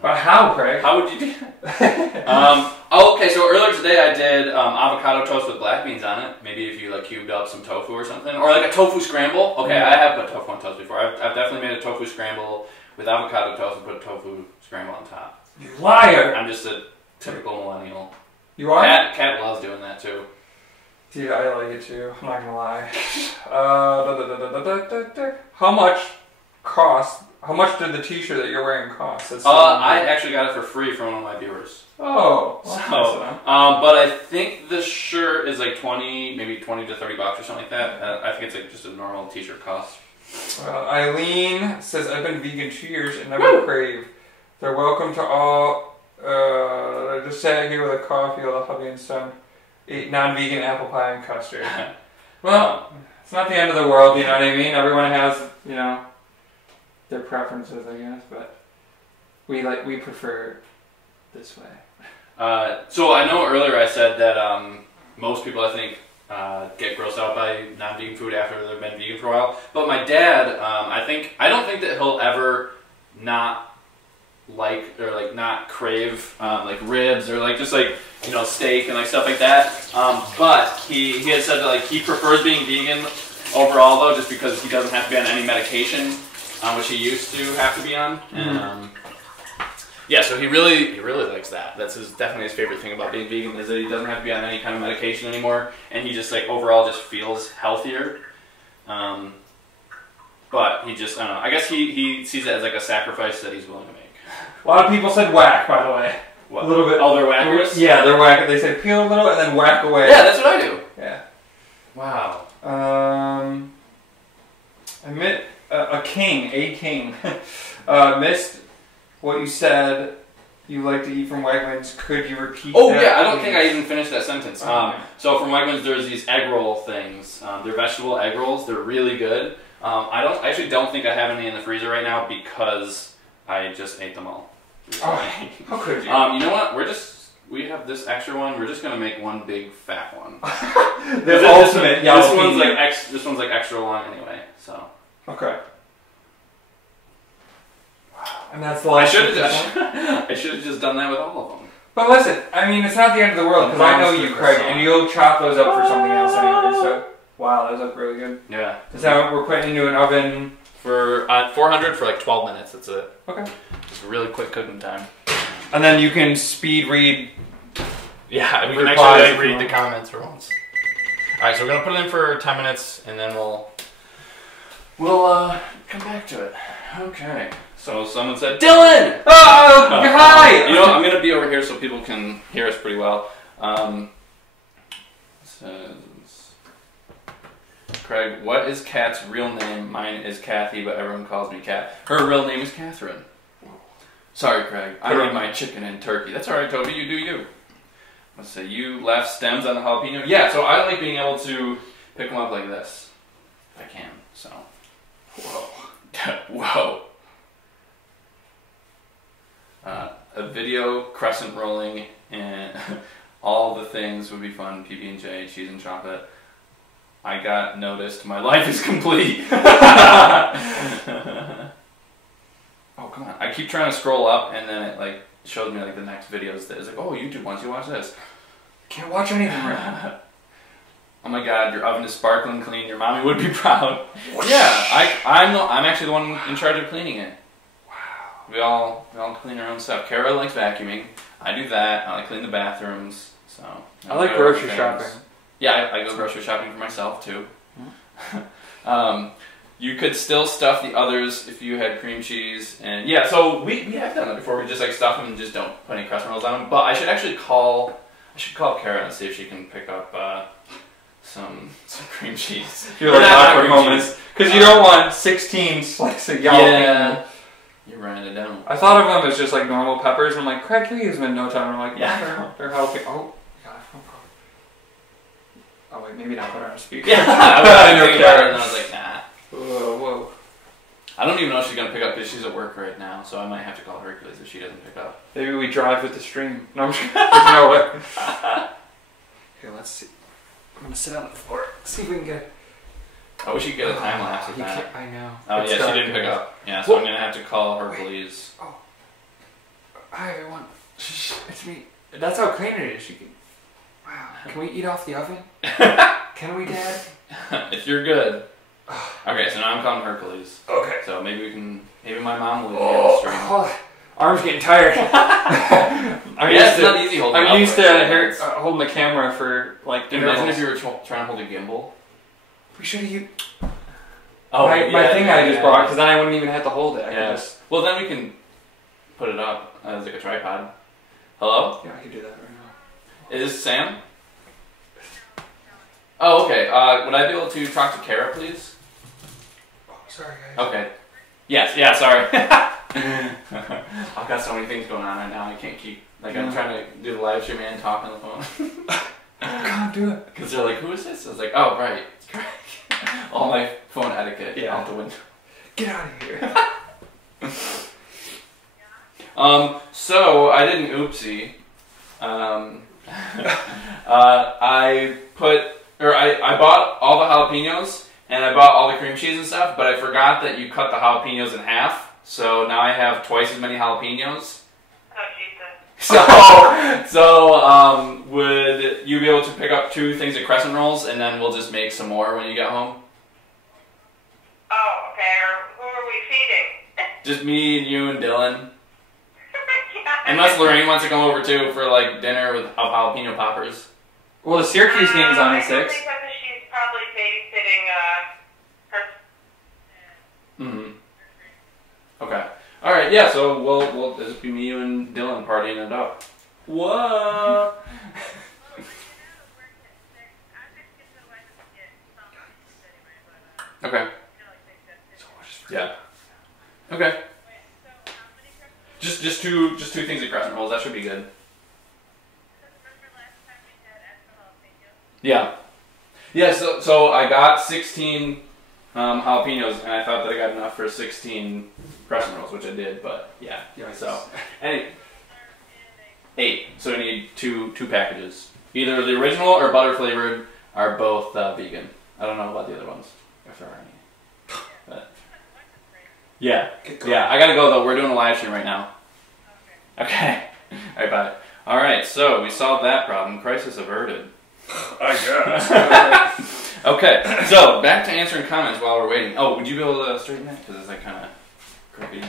But how, Craig? How would you do that? Okay, so earlier today I did avocado toast with black beans on it. Maybe if you like cubed up some tofu or something. Or like a tofu scramble. Okay, I have put tofu on toast before. I've definitely made a tofu scramble with avocado toast and put tofu scramble on top. You liar! I'm just a typical millennial. You are? Cat loves doing that too. Dude, I like it too. I'm not gonna lie. How much did the t-shirt that you're wearing cost? I actually got it for free from one of my viewers. Oh. So, but I think the shirt is like 20, maybe 20 to 30 bucks or something like that. I think it's like just a normal t-shirt cost. Eileen says, I've been vegan 2 years and never crave. They're welcome to all. I just sat here with a coffee while the hubby and son eat non-vegan apple pie and custard. Well, it's not the end of the world, you know what I mean? Everyone has, you know, their preferences, I guess, but we prefer this way. So I know earlier I said that most people, I think, get grossed out by non-vegan food after they've been vegan for a while. But my dad, I don't think that he'll ever not like or like not crave like ribs or like just like, you know, steak and like stuff like that. But he has said that like he prefers being vegan overall though, just because he doesn't have to be on any medication, which he used to have to be on. And yeah, so he really likes that. That's definitely his favorite thing about being vegan is that he doesn't have to be on any kind of medication anymore, and he just like overall just feels healthier. But he just, I don't know. I guess he sees it as like a sacrifice that he's willing to make. A lot of people said whack, by the way. What? A little bit. Oh, they're whackers? Yeah, they're whack. They said peel a little and then whack away. Yeah, that's what I do. Yeah. Wow. I met a king missed what you said you like to eat from Wegmans. Could you repeat that? Oh, yeah, I don't think I even finished that sentence. So from Wegmans, there's these egg roll things. They're vegetable egg rolls. They're really good. I actually don't think I have any in the freezer right now because I just ate them all. Oh, how could you? You know what? We have this extra one. We're just gonna make one big fat one. The ultimate jalapeno. This one's like extra long anyway. So. Okay. And that's the last. I should have just done that with all of them. But listen, I mean, it's not the end of the world because I know you, Craig, and you'll chop those up for something else anyway. So, wow, those look really good. Yeah. So we're putting into an oven for 400 for like 12 minutes. That's it. Okay. Just a really quick cooking time. And then you can speed read. Yeah, we can actually read the comments for once. All right, so we're gonna put it in for 10 minutes, and then we'll come back to it. Okay. So someone said, Dylan! Oh, hi! You know, I'm going to be over here so people can hear us pretty well. Says, Craig, what is Kat's real name? Mine is Kathy, but everyone calls me Kat. Her real name is Catherine. Sorry, Craig. I need my chicken and turkey. That's all right, Toby. You do you. Let's say you left stems on the jalapeno. Yeah, so I like being able to pick them up like this. If I can, so. Whoa. Whoa. A video, crescent rolling, and all the things would be fun. PB&J, cheese and chocolate. I got noticed. My life is complete. Oh, come on. I keep trying to scroll up, and then it like shows me like the next videos. That is like, oh, YouTube wants you to watch this. Can't watch anything right Oh my God, your oven is sparkling clean. Your mommy would be proud. Yeah, I'm actually the one in charge of cleaning it. Wow. We all clean our own stuff. Kara likes vacuuming. I do that. I like clean the bathrooms. So I like grocery shopping. Yeah, I go grocery shopping for myself too. You could still stuff the others if you had cream cheese, and yeah. So we have done that before. We just like stuff them and just don't put any crust rolls on them. But I should actually call Kara and see if she can pick up some cream cheese. You're like awkward moments because you don't want 16 slices of jalapeno. Yeah, you're running it down. I thought of them as just like normal peppers. And I'm like, Craig, you use them in no time. I'm like, yeah, they're jalapeno. Oh. Oh wait, maybe not put her on a speaker. Yeah, I was thinking about it and I was like, nah. Whoa. I don't even know if she's gonna pick up because she's at work right now, so I might have to call Hercules if she doesn't pick up. Maybe we drive with the stream. No, I'm just you know what? Here, let's see. I'm gonna sit on the floor. See if we can get. I wish you could get a time lapse of that. I know. Oh yeah, she didn't pick up. Yeah, so I'm gonna have to call Hercules. Oh. Hi everyone. It's me. That's how clean it is. She can. Wow. Can we eat off the oven? Can we, Dad? If you're good. Okay, so now I'm calling Hercules. Okay. So maybe my mom will be on the stream. Oh, arm's getting tired. It's not easy holding I'm used to holding the camera for like. Imagine if you were trying to hold a gimbal. We should have used. Oh, my thing I just brought, because then I wouldn't even have to hold it. Well, then we can put it up as like a tripod. Hello? Yeah, I can do that right now. Is this Sam? Oh, okay. Would I be able to talk to Kara, please? Oh, sorry, guys. Okay. Yes, yeah, sorry. I've got so many things going on right now. I can't keep, I'm trying to do the live stream and talk on the phone. I can't do it. Because they're like, who is this? I was like, oh, right. It's Craig. All my phone etiquette out the window. Get out of here. So I did an oopsie. I bought all the jalapenos and I bought all the cream cheese and stuff, but I forgot that you cut the jalapenos in half. So now I have twice as many jalapenos. Oh, Jesus. So would you be able to pick up 2 things of crescent rolls and then we'll just make some more when you get home? Oh, okay. Who are we feeding? Just me and you and Dylan. Yeah. Unless Lorraine wants to come over too for like dinner with jalapeno poppers. Well, the Syracuse game is on at 6. I think she's probably babysitting her. Okay. All right. Yeah. So we'll just be me, you, and Dylan partying it up. Whoa. Okay. Yeah. Okay. Just two things of crescent rolls. That should be good. Yeah. Yeah. So I got 16 jalapenos, and I thought that I got enough for 16 crescent rolls, which I did. But yeah. So anyway, 8. So we need two packages. Either the original or butter flavored are both vegan. I don't know about the other ones if there are any. But yeah. I gotta go though. We're doing a live stream right now. Okay. All right. Bye. All right. So we solved that problem. Crisis averted. I guess. Okay, so back to answering comments while we're waiting. Oh, would you be able to straighten that? Because it's like kind of creepy.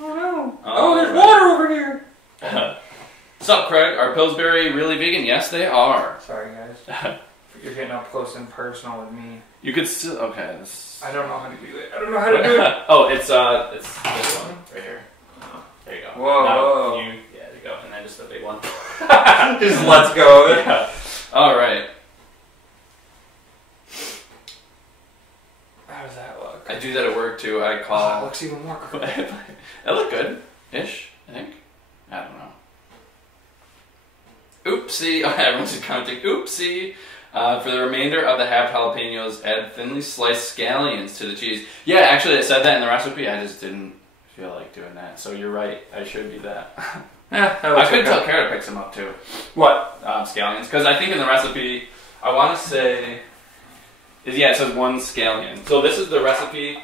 Oh no. Oh, there's water over here. What's up, Craig? Are Pillsbury really vegan? Yes, they are. Sorry, guys. You're getting up close and personal with me. You could still. Okay. I don't know how to do it. I don't know how to do it. Oh, it's this one right here. There you go. Whoa. Yeah, there you go. And then just the big one. Just let's go. Yeah. All right. How does that look? I do that at work too. I call. Oh, it looks even more cool. That looked good-ish, I think. I don't know. Oopsie. Oh, everyone's just counting. Oopsie. For the remainder of the halved jalapenos, add thinly sliced scallions to the cheese. Yeah, actually, it said that in the recipe. I just didn't feel like doing that. So you're right. I should do that. Yeah, I could tell Kara to pick some up too. What? Scallions. Because I think in the recipe, I want to say, it says 1 scallion. So this is the recipe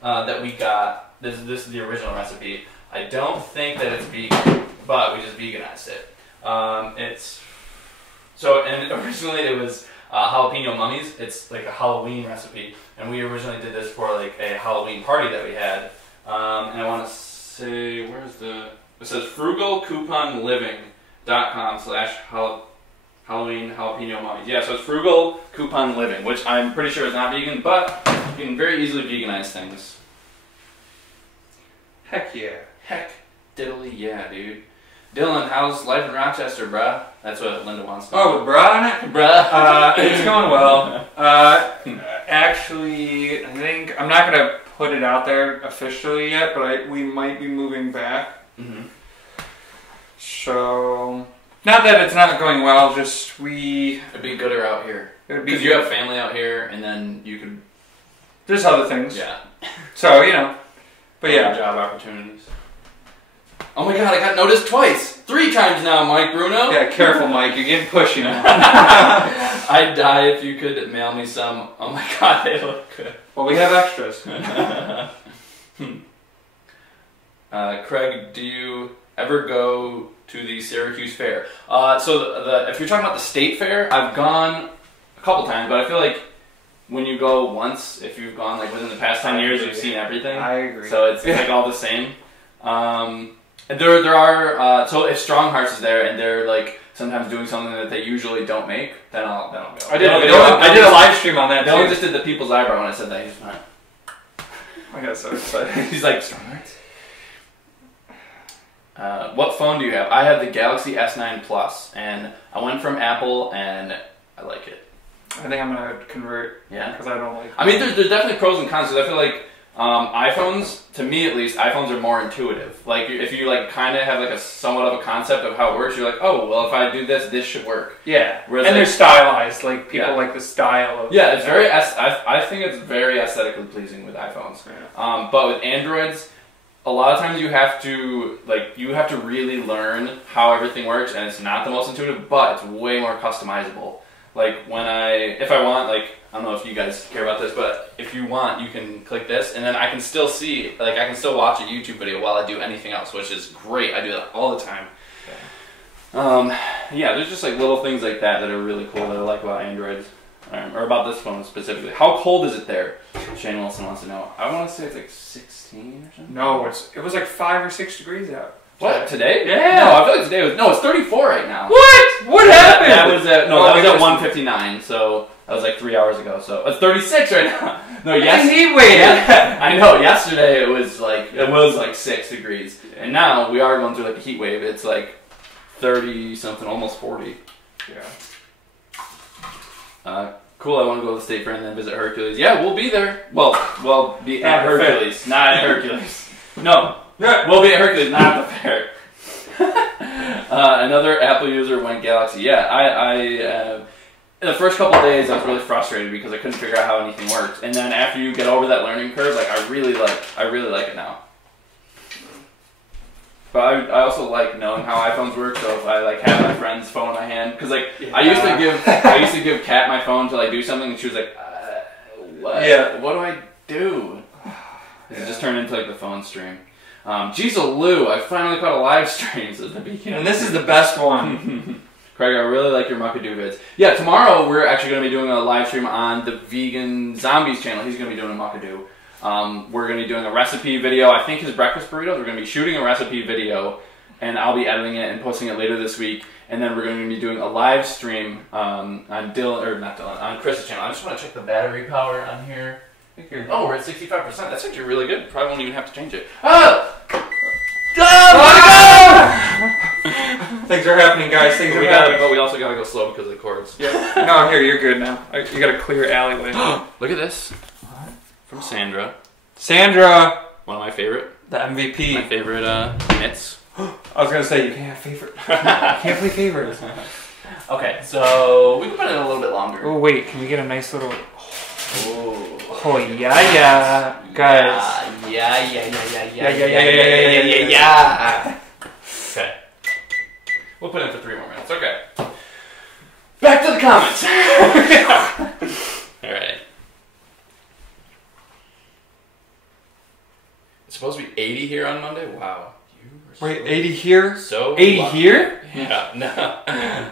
that we got. This is the original recipe. I don't think that it's vegan, but we just veganized it. And originally it was jalapeno mummies. It's like a Halloween recipe, and we originally did this for like a Halloween party that we had. And I want to say, where's the? It says frugalcouponliving.com/Halloween jalapeno mummies. Yeah, so it's Frugal Coupon Living, which I'm pretty sure is not vegan, but you can very easily veganize things. Heck yeah. Heck diddly yeah, dude. Dylan, how's life in Rochester, bruh? That's what Linda wants to know. Oh, with bra on it? Bruh. It's going well. Actually, I think I'm not gonna put it out there officially yet, but we might be moving back. Mm-hmm. So, not that it's not going well, just It'd be gooder out here. It would be because you have family out here, and then you could. There's other things. Yeah. So but yeah. Job opportunities. Oh my God! I got noticed twice, 3 times now, Mike Bruno. Yeah, careful, Mike. You're getting pushy now. I'd die if you could mail me some. Oh my God, they look good. Well, we have extras. Craig, do you ever go to the Syracuse Fair? So if you're talking about the state fair, I've gone a couple times, but I feel like when you go once, if you've gone like within the past 10 years, you've seen everything. I agree. So it's like all the same. And there are so if Strong Hearts is there and they're like sometimes doing something that they usually don't make, then I'll go. I did a live stream on that too. Dylan just did the people's eyebrow when I said that. He's fine. I got so excited. He's like, Strong Hearts? What phone do you have? I have the Galaxy S9 Plus, and I went from Apple, and I like it. I think I'm gonna convert. Yeah, because I don't like. I mean, there's definitely pros and cons. Because I feel like iPhones, to me at least, iPhones are more intuitive. Like if you like kind of have like a somewhat of a concept of how it works, you're like, oh well, if I do this, this should work. Yeah, whereas and they're stylized. Like people like the style of. Yeah, it's very. I think it's very aesthetically pleasing with iPhones. Yeah. But with Androids, a lot of times you have to really learn how everything works, and it's not the most intuitive, but it's way more customizable. Like if I want, like, I don't know if you guys care about this, but if you want, you can click this, and then I can still see, like, I can still watch a YouTube video while I do anything else, which is great. I do that all the time. Okay. Yeah, there's just like little things like that that are really cool that I like about Androids, or about this phone specifically. How cold is it there? Shane Wilson wants to know. I want to say it's like 16 or something. No, it was like 5 or 6 degrees out. What, today? Yeah. No, I feel like today was, it's 34 right now. What? What happened? That was at 1:59, so that was like 3 hours ago, so it's 36 right now. No, heat wave. Yeah, I know, yesterday it was like 6 degrees, and now we are going through like a heat wave. It's like 30 something, almost 40. Yeah. Cool, I want to go to the State Fair and then visit Hercules. Yeah, we'll be there. Well, be at Hercules, not at Hercules. No. We'll be at Hercules, not at the fair. Another Apple user went Galaxy. Yeah, I in the first couple of days I was really frustrated because I couldn't figure out how anything worked. And then after you get over that learning curve, like I really like it now. But I also like knowing how iPhones work. So if I like have my friend's phone in my hand, because like I used to give Kat my phone to like do something, and she was like, what? Yeah. What do I do? It just turned into like the phone stream. Geez, Lou, I finally caught a live stream at the beginning. And this is the best one. Craig, I really like your Muckadoo vids. Yeah, tomorrow we're actually going to be doing a live stream on the Vegan Zombies channel. He's going to be doing a Muckadoo. We're going to be doing a recipe video. I think his breakfast burritos. We're going to be shooting a recipe video, and I'll be editing it and posting it later this week. And then we're going to be doing a live stream on on Chris's channel. I just want to check the battery power on here. Oh, we're at 65%. That's actually really good. Probably won't even have to change it. Things are happening, guys. But we also gotta go slow because of the cords. Yeah. No, here, you're good now. You got a clear alleyway. Look at this. From Sandra. Sandra! One of my favorite. The MVP. My favorite knits. I was gonna say, you can't have favorite. You can't play favorites. Okay, so we can put it in a little bit longer. Oh, wait. Can we get a nice little... Oh, yeah, guys. Yeah. Okay. We'll put in for 3 more minutes. Okay. Back to the comments. All right. It's supposed to be 80 here on Monday? Wow. Wait, 80 here? So 80 lucky. here? Yeah. No.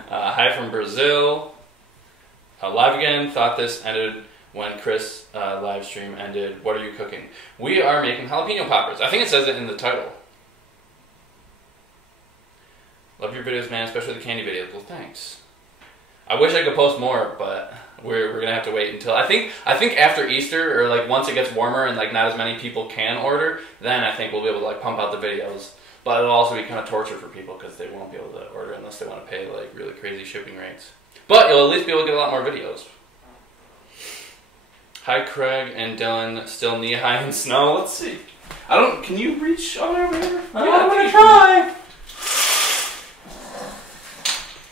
Hi from Brazil. Live again. Thought this ended when Chris live stream ended. What are you cooking? We are making jalapeno poppers. I think it says it in the title. Love your videos, man, especially the candy videos. Well, thanks. I wish I could post more, but we're gonna have to wait until I think after Easter, or like once it gets warmer and like not as many people can order, then I think we'll be able to like pump out the videos. But it'll also be kind of torture for people because they won't be able to order unless they want to pay like really crazy shipping rates. But you'll at least be able to get a lot more videos. Hi, Craig and Dylan. Still knee high in snow. Let's see. Can you reach over there? I'm gonna try.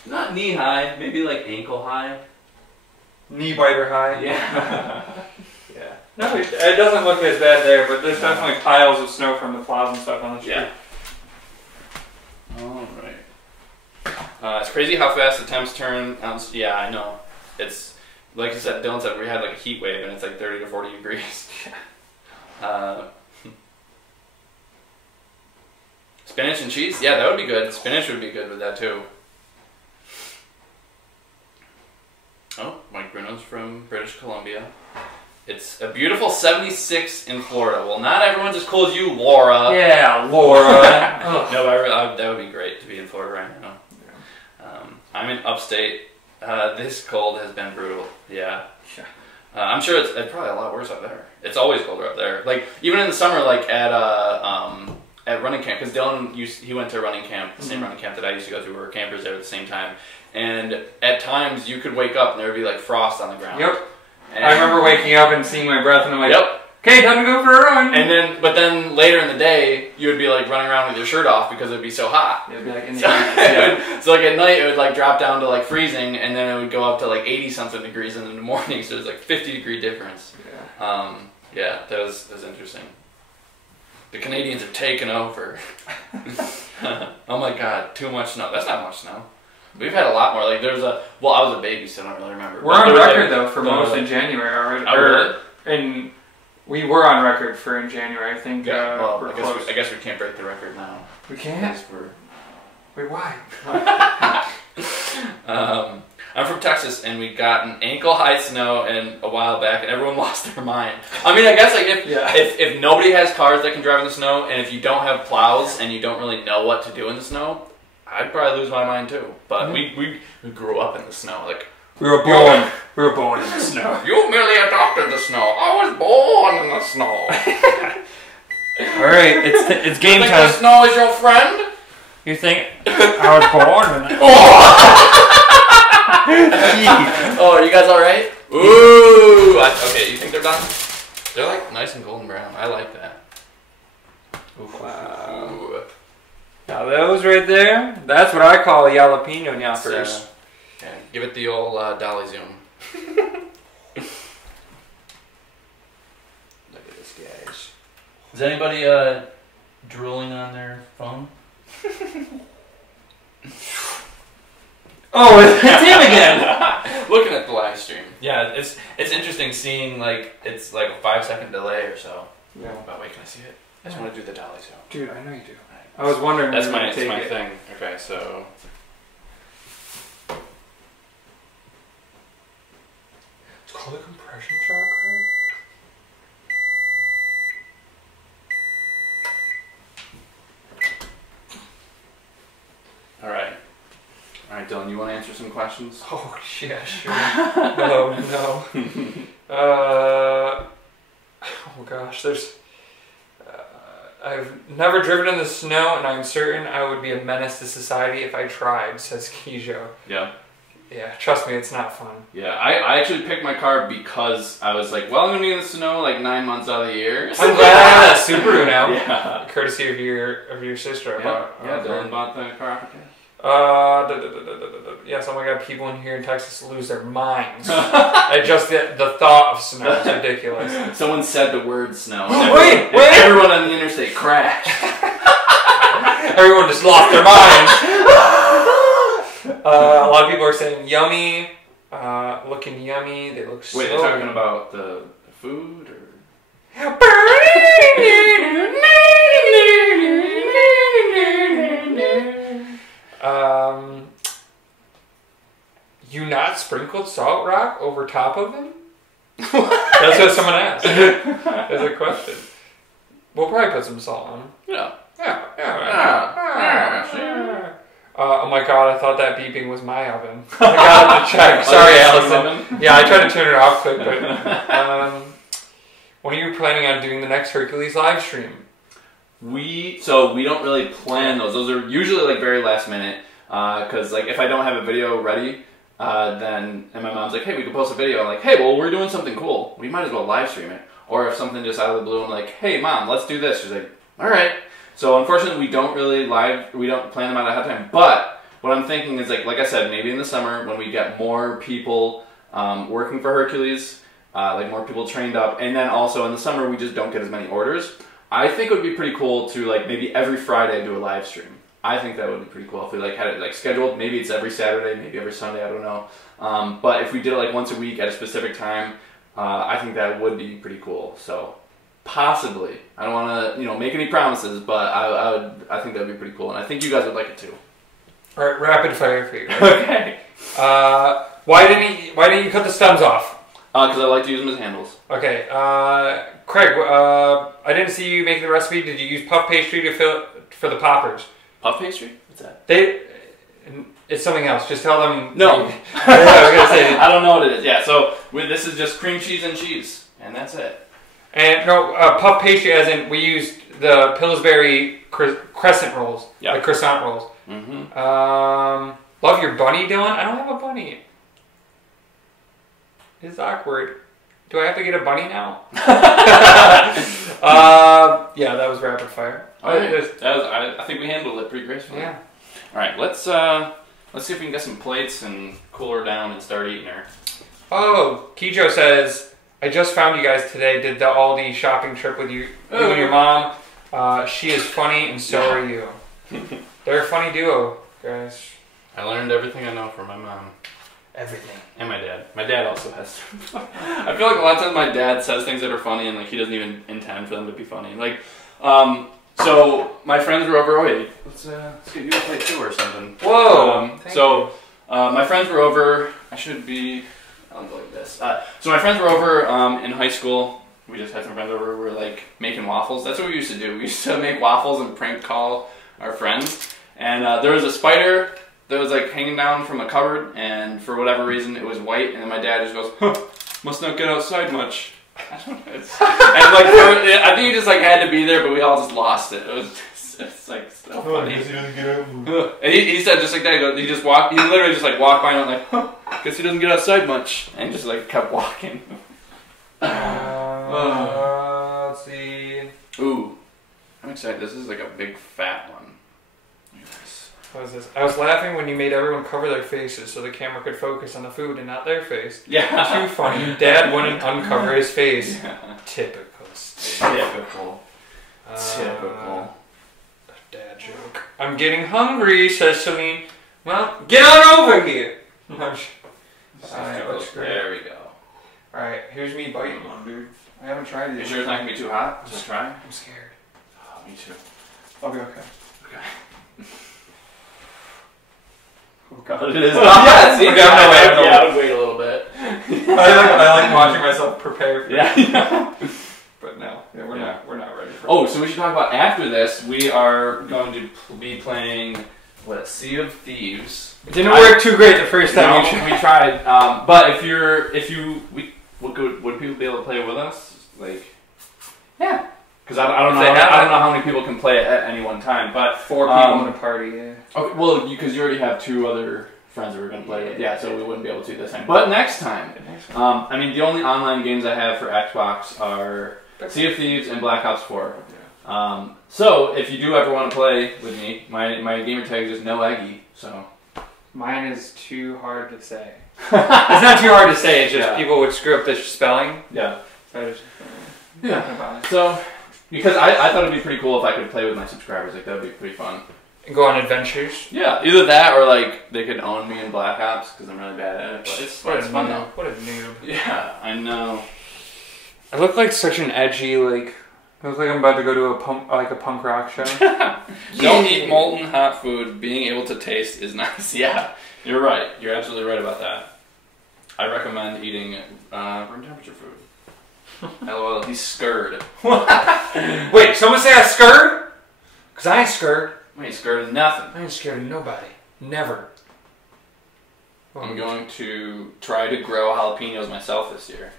Not knee high, maybe like ankle high. Knee biter high. Yeah. Yeah. No, it doesn't look as bad there, but there's definitely piles of snow from the plows and stuff on the street. Yeah. All right. It's crazy how fast the temps turn. Yeah, I know. It's like you said, Dylan said, we had like a heat wave and it's like 30 to 40 degrees. Spinach and cheese? Yeah, that would be good. Spinach would be good with that too. Oh, Mike Bruno's from British Columbia. It's a beautiful 76 in Florida. Well, not everyone's as cool as you, Laura. Yeah, Laura. No, that would be great to be in Florida right now. I'm in upstate. This cold has been brutal. Yeah. I'm sure it's probably a lot worse up there. It's always colder up there. Like even in the summer, like at running camp, because Dylan he went to running camp, the same running camp that I used to go to. We were campers there at the same time, and at times you could wake up and there would be like frost on the ground. Yep. And I remember waking up and seeing my breath, and I'm like, yep. Okay, time to go for a run. But then later in the day, you would be like running around with your shirt off because it would be so hot. It would be like in the heat. So like at night, it would like drop down to like freezing, and then it would go up to like 80 something degrees in the morning. So there's like 50-degree difference. Yeah. Yeah, that was interesting. The Canadians have taken over. Oh my God, too much snow. That's not much snow. We've had a lot more. Like I was a baby, so I don't really remember. We're on record though for most in January already. Oh, really? And we were on record for in January. I think. Yeah. Well, we're I guess we can't break the record now. We can't. Wait, why? I'm from Texas, and we got an ankle-high snow a while back, and everyone lost their mind. I mean, I guess like if nobody has cars that can drive in the snow, and if you don't have plows and you don't really know what to do in the snow, I'd probably lose my mind too. But we grew up in the snow, like we were born in the snow. You merely adopted the snow. I was born in the snow. All right, it's game time. The snow is your friend. You think I was born in it? Oh, are you guys all right? Ooh. Okay, you think they're done? They're like nice and golden brown. I like that. Ooh, wow. Ooh. Now those right there, that's what I call jalapeno knockers. Yeah, give it the old dolly zoom. Look at this, guys. Is anybody drooling on their phone? Oh, it's him again. Looking at the live stream. Yeah, it's interesting seeing like it's like a 5-second delay or so. Yeah. But wait, can I see it? I just want to do the dolly zoom. Dude, I know you do. I was wondering. That's my thing. Okay, so. It's called a compression shot, Craig. All right, Dylan. You want to answer some questions? Oh yeah, sure. No. Oh gosh, there's. I've never driven in the snow, and I'm certain I would be a menace to society if I tried, says Kijo. Yeah. Yeah, trust me, it's not fun. Yeah, I actually picked my car because I was like, well, I'm going to be in the snow like 9 months out of the year. I'm glad I have that Subaru now. Yeah. Courtesy of your sister. Dylan bought the car off of Yes, oh my God, people in here in Texas lose their minds. Just the thought of snow is ridiculous. Someone said the word snow. Wait! Everyone on the interstate crashed. Everyone just lost their minds. A lot of people are saying yummy, looking yummy. They look so. Wait, they're talking about the food or? You not sprinkled Salt Rock over top of them? That's what someone asked. That's a question. We'll probably put some salt on them. Yeah. Oh my god, I thought that beeping was my oven. I got to check. Sorry, Allison. Yeah, I tried to turn it off quick, but... when are you planning on doing the next Hercules live stream? We don't really plan those. Those are usually like very last minute. Because like if I don't have a video ready, and my mom's like, hey, we can post a video. I'm like, hey, well, we're doing something cool. We might as well live stream it. Or if something just out of the blue, I'm like, hey, mom, let's do this. She's like, all right. So unfortunately, we don't plan them out ahead of time. But what I'm thinking is like I said, maybe in the summer when we get more people working for Hercules, like more people trained up, and then also in the summer we just don't get as many orders. I think it would be pretty cool to like maybe every Friday do a live stream. I think that would be pretty cool if we like had it like scheduled. Maybe it's every Saturday, maybe every Sunday. I don't know. But if we did it like once a week at a specific time, I think that would be pretty cool. So possibly, I don't want to make any promises, but I think that would be pretty cool, and I think you guys would like it too. All right, rapid fire for you. Okay. Why didn't you cut the stems off? Because I like to use them as handles. Okay, Craig. I didn't see you make the recipe. Did you use puff pastry to fill for the poppers? Puff pastry? What's that? It's something else. Just tell them. No. I was gonna say. I don't know what it is. Yeah. So this is just cream cheese and cheese, and that's it. And no, puff pastry, as in we used the Pillsbury crescent rolls, the croissant rolls. Mm-hmm. Love your bunny, Dylan. I don't have a bunny. It's awkward. Do I have to get a bunny now? Yeah, that was rapid fire. Okay. I think we handled it pretty gracefully. Yeah. All right, let's see if we can get some plates and cool her down and start eating her. Oh, Kijo says, I just found you guys today. Did the Aldi shopping trip with you and your mom. She is funny, and so are you. They're a funny duo, guys. I learned everything I know from my mom. Everything. And my dad. My dad also has. I feel like a lot of times my dad says things that are funny, and like he doesn't even intend for them to be funny. Like, so my friends were over. Oh wait, let's get you a plate too or something. Whoa. My friends were over. I'll go like this. So my friends were over in high school. We just had some friends over. We were like making waffles. That's what we used to do. We used to make waffles and prank call our friends. And there was a spider that was like hanging down from a cupboard, and for whatever reason it was white. And then my dad just goes, huh, "Must not get outside much." I don't know. And like I think he just like had to be there, but we all just lost it. It's like so funny. And he said just like that. He literally just like walked by and went like, huh, guess he doesn't get outside much, and just like kept walking. Let's see. Ooh, I'm excited. This is like a big fat one. Look at this. What is this? I was laughing when you made everyone cover their faces so the camera could focus on the food and not their face. Yeah. Too funny. Dad wouldn't uncover his face. Yeah. Typical. Typical. Dad joke. I'm getting hungry, says Celine. Well, get on over here. Alright, looks great. There we go. Alright, here's me biting one, dude. I haven't tried You these. sure it's not gonna be too hot? Just try. I'm scared. Oh, me too. I'll be okay. Okay. Oh god, it is. Yeah, see, I would wait a little bit. I like watching myself prepare for it. But no, we're not ready for it. Oh, so we should talk about after this. We are going to be playing Sea of Thieves. It didn't work too great the first time. We tried. But would people be able to play with us? Like, yeah. Because I don't know how many people can play it at any one time. But 4 people in a party. Yeah. Okay, well, because you already have 2 other friends that we're going to play with. Yeah, so we wouldn't be able to this time. But next time. I mean, the only online games I have for Xbox are Sea of Thieves and Black Ops 4. So if you do ever want to play with me, my gamer tag is just no Eggy. So mine is too hard to say. It's not too hard to say. It's just people would screw up the spelling. Yeah. So So because I thought it'd be pretty cool if I could play with my subscribers. Like that would be pretty fun. And go on adventures. Yeah, either that or like they could own me in Black Ops because I'm really bad at it. But it's fun though. What a noob. Yeah, I know. I look like such an edgy looks like I'm about to go to a punk rock show. Don't eat molten hot food. Being able to taste is nice. Yeah, you're right. You're absolutely right about that. I recommend eating room temperature food. LOL, he's scared. Wait, someone say I scared? Because I ain't scared. I ain't scared of nothing. I ain't scared of nobody. Never. I'm going to try to grow jalapenos myself this year.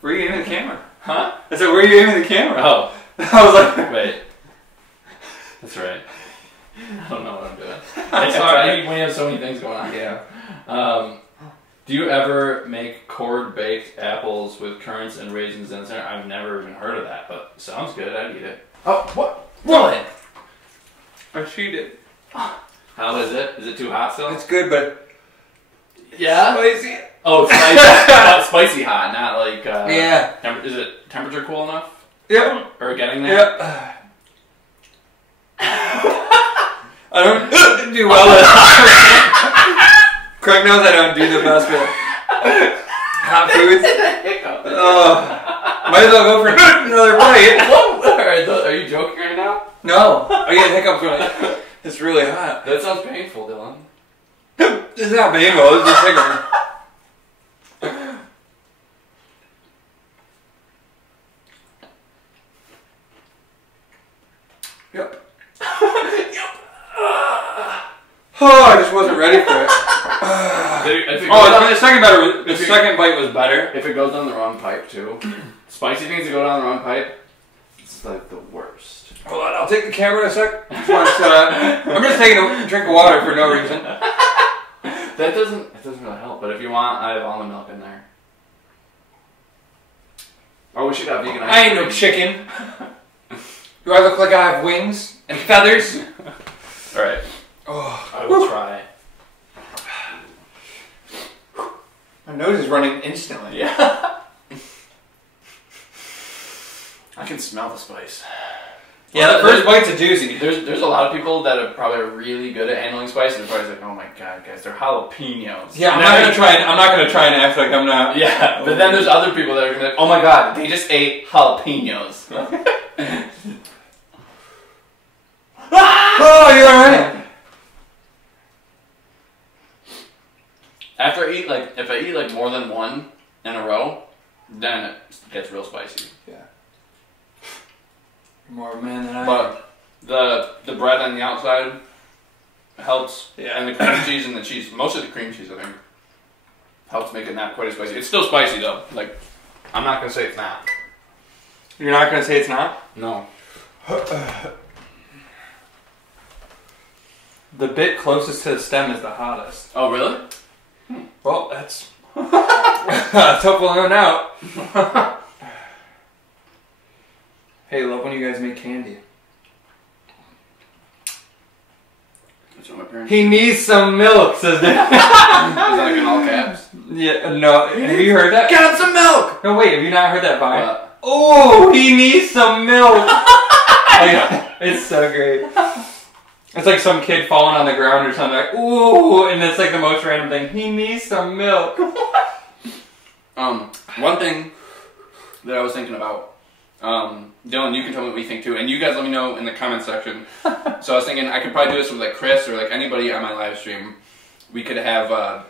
Where are you aiming the camera? Huh? I said, where are you aiming the camera? Oh. I was like... Wait. That's right. I don't know what I'm doing. I'm It's sorry. hard when you have so many things going on. Yeah. Do you ever make cord-baked apples with currants and raisins in the center? I've never even heard of that, but sounds good. I'd eat it. Oh, what? What? I cheated. How is it? Is it too hot still? It's good, but... Yeah? Spicy. Oh, it's spicy. Not spicy hot, not like... yeah. Is it temperature cool enough? Yep. Or getting there? Yep. I don't do well with Craig knows I don't do the best with hot foods. Might as well go for another bite. Are you joking right now? No. I get hiccups when it's really hot. That sounds painful, Dylan. It's not painful, it's just hiccups. Yep. Oh, I just wasn't ready for it. The second bite was better. If it goes down the wrong pipe too. Spicy things that go down the wrong pipe, it's like the worst. Hold on, I'll take the camera in a sec. I'm just taking a drink of water for no reason. It doesn't really help, but if you want, I have almond milk in there. Or we should have vegan ice I ain't cream. no chicken. Do I look like I have wings and feathers? Alright. Oh, I will try. my nose is running instantly. Yeah. I can smell the spice. Yeah, the first bite's a doozy. There's a lot of people that are probably really good at handling spice, and they're probably like, oh my god, guys, they're jalapenos. Yeah, I'm not gonna try and act like I'm not. Yeah, but then there's other people that are gonna be like, oh my god, they just ate jalapenos. Oh, you're alright. After if I eat like more than one in a row, then it gets real spicy. Yeah. You're more of a man than I am. But the bread on the outside helps, and the cream cheese and the cheese, most of the cream cheese I think, helps make it not quite as spicy. It's still spicy though. Like, I'm not gonna say it's not. You're not gonna say it's not? No. The bit closest to the stem is the hottest. Oh really? Well, that's tough one out. Hey, love when you guys make candy. That's what my parents. He needs some milk, says Dad. Is that like in all caps? Yeah, no. Have you heard that? Get him some milk! No, wait. Have you not heard that vine? Oh, he needs some milk. Like, it's so great. It's like some kid falling on the ground or something. Like, ooh, and it's like the most random thing. He needs some milk. One thing that I was thinking about. Dylan, you can tell me what you think too, and you guys let me know in the comment section. So I was thinking I could probably do this with like Chris or like anybody on my live stream. We could have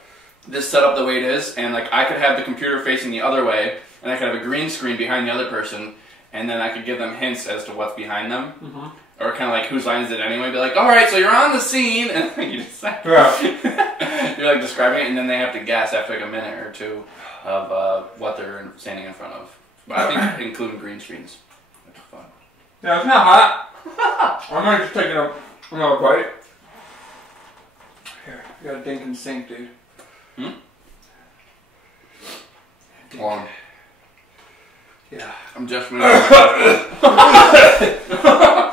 this set up the way it is, and like I could have the computer facing the other way, and I could have a green screen behind the other person, and then I could give them hints as to what's behind them. Mm-hmm. Or kind of like whose line is it anyway? Be like, all right, so you're on the scene, and you just you're like describing it, and then they have to guess after like a minute or two of what they're standing in front of. But I think including green screens. That's fun. Yeah, it's not hot. I'm not just taking another bite. Here, you got a dink and sink, dude. Well, yeah. I'm just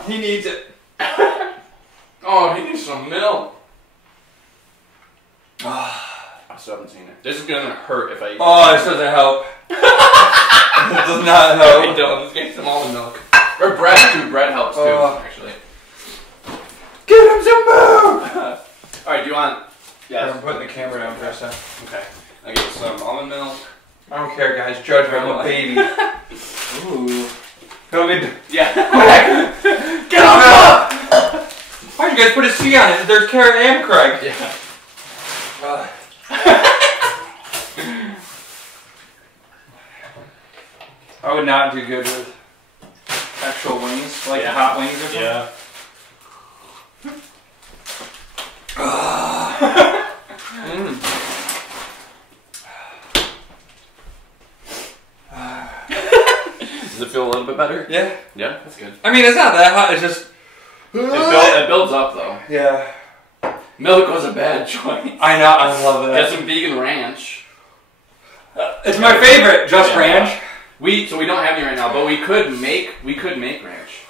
He needs it. Oh, he needs some milk. I still haven't seen it. This is gonna hurt if I eat Oh, this doesn't help. It does not help. It does. Let's get some almond milk. Or bread too. Bread helps too, actually. Get him some milk! Alright, do you want... Yeah, I'm putting the camera down for a second. Okay. I'll get some almond milk. I don't care, guys. Judge me. I'm a baby. Ooh. Yeah. Get on up! Why'd you guys put a C on it? There's Carrot and Craig. Yeah. I would not do good with actual wings, like hot wings or something. Yeah. Does it feel a little bit better? Yeah. Yeah, that's good. I mean, it's not that hot. It's just. It builds up though. Yeah. Milk was a bad choice. I know. I love it. Get some vegan ranch. It's my favorite. Just ranch. So we don't have any right now, but we could make ranch.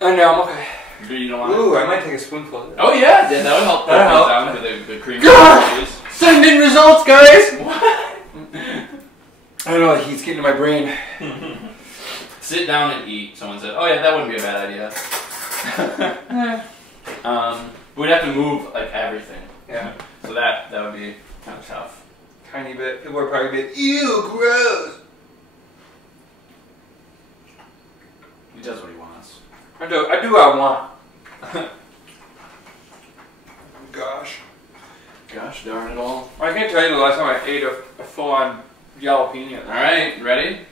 I know. I'm okay. You don't want Ooh, I might take a spoonful of it. Oh yeah, that would help. That'll help. Down with the cream. Send in results, guys. What? I don't know. The heat's getting to my brain. Sit down and eat. Someone said, "Oh yeah, that wouldn't be a bad idea." We'd have to move like everything. Yeah. So that would be kind of tough. Tiny bit. It would probably be ew, gross. He does what he wants. I do what I want. Gosh. Gosh darn it all. I can't tell you the last time I ate a full-on jalapeno. All right, ready?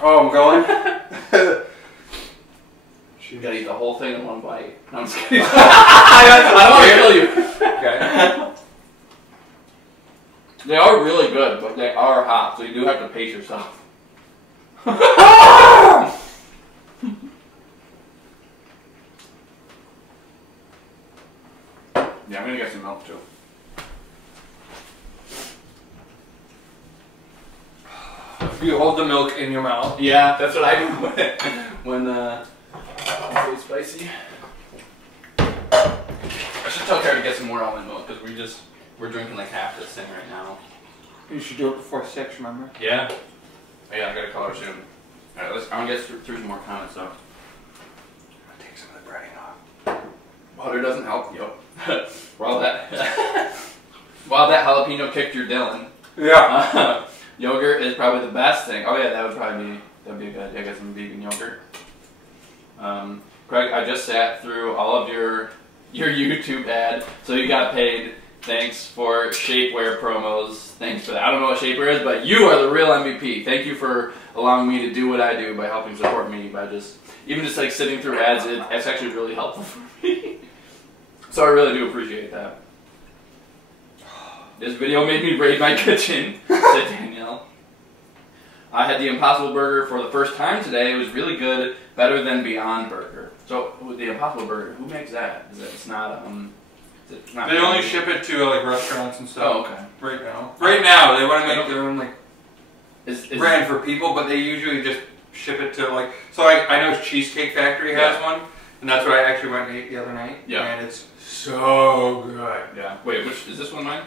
Oh, I'm going. You gotta eat the whole thing in one bite. No, I'm just kidding. I don't want to kill you. Okay. They are really good, but they are hot, so you do have to pace yourself. Yeah, I'm gonna get some milk too. You hold the milk in your mouth. Yeah, that's what I do when it's really spicy. I should tell Kara to get some more almond milk because we're drinking like half this thing right now. You should do it before 6, remember? Yeah. Oh, yeah, I gotta call her soon. Alright, I'm gonna get through some more comments though. I'm gonna take some of the breading off. Water doesn't help, yo. while that jalapeno kicked your Dylan. Yeah. Yogurt is probably the best thing. Oh yeah, that'd be a good idea. Get some vegan yogurt. Craig, I just sat through all of your YouTube ad, so you got paid. Thanks for shapewear promos. Thanks for that. I don't know what shapewear is, but you are the real MVP. Thank you for allowing me to do what I do by helping support me by just like sitting through ads. It's actually really helpful for me. So I really do appreciate that. This video made me raid my kitchen, said Danielle. I had the Impossible Burger for the first time today. It was really good, better than Beyond Burger. So the Impossible Burger, who makes that? It's not They only ship it to like restaurants and stuff. Oh, okay. Right now. Right now, they want to make their own like brand for people, but they usually just ship it to like. So I know Cheesecake Factory has one, and that's what I actually went and ate the other night. Yeah. And it's so good. Yeah. Wait, which is this one mine?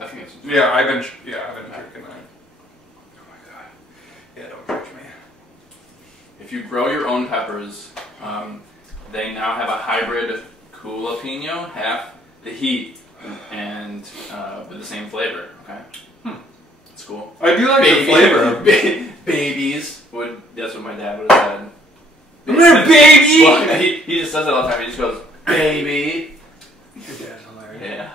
I think it's. Yeah, I've been drinking mine. Oh my god. Yeah, don't judge me. If you grow your own peppers, they now have a hybrid jalapeno, half the heat and with the same flavor. Okay, that's cool. I do like the flavor. Babies would. That's what my dad would have said. Little baby. Well, he just says it all the time. He just goes, "Baby." Your dad's hilarious. Yeah,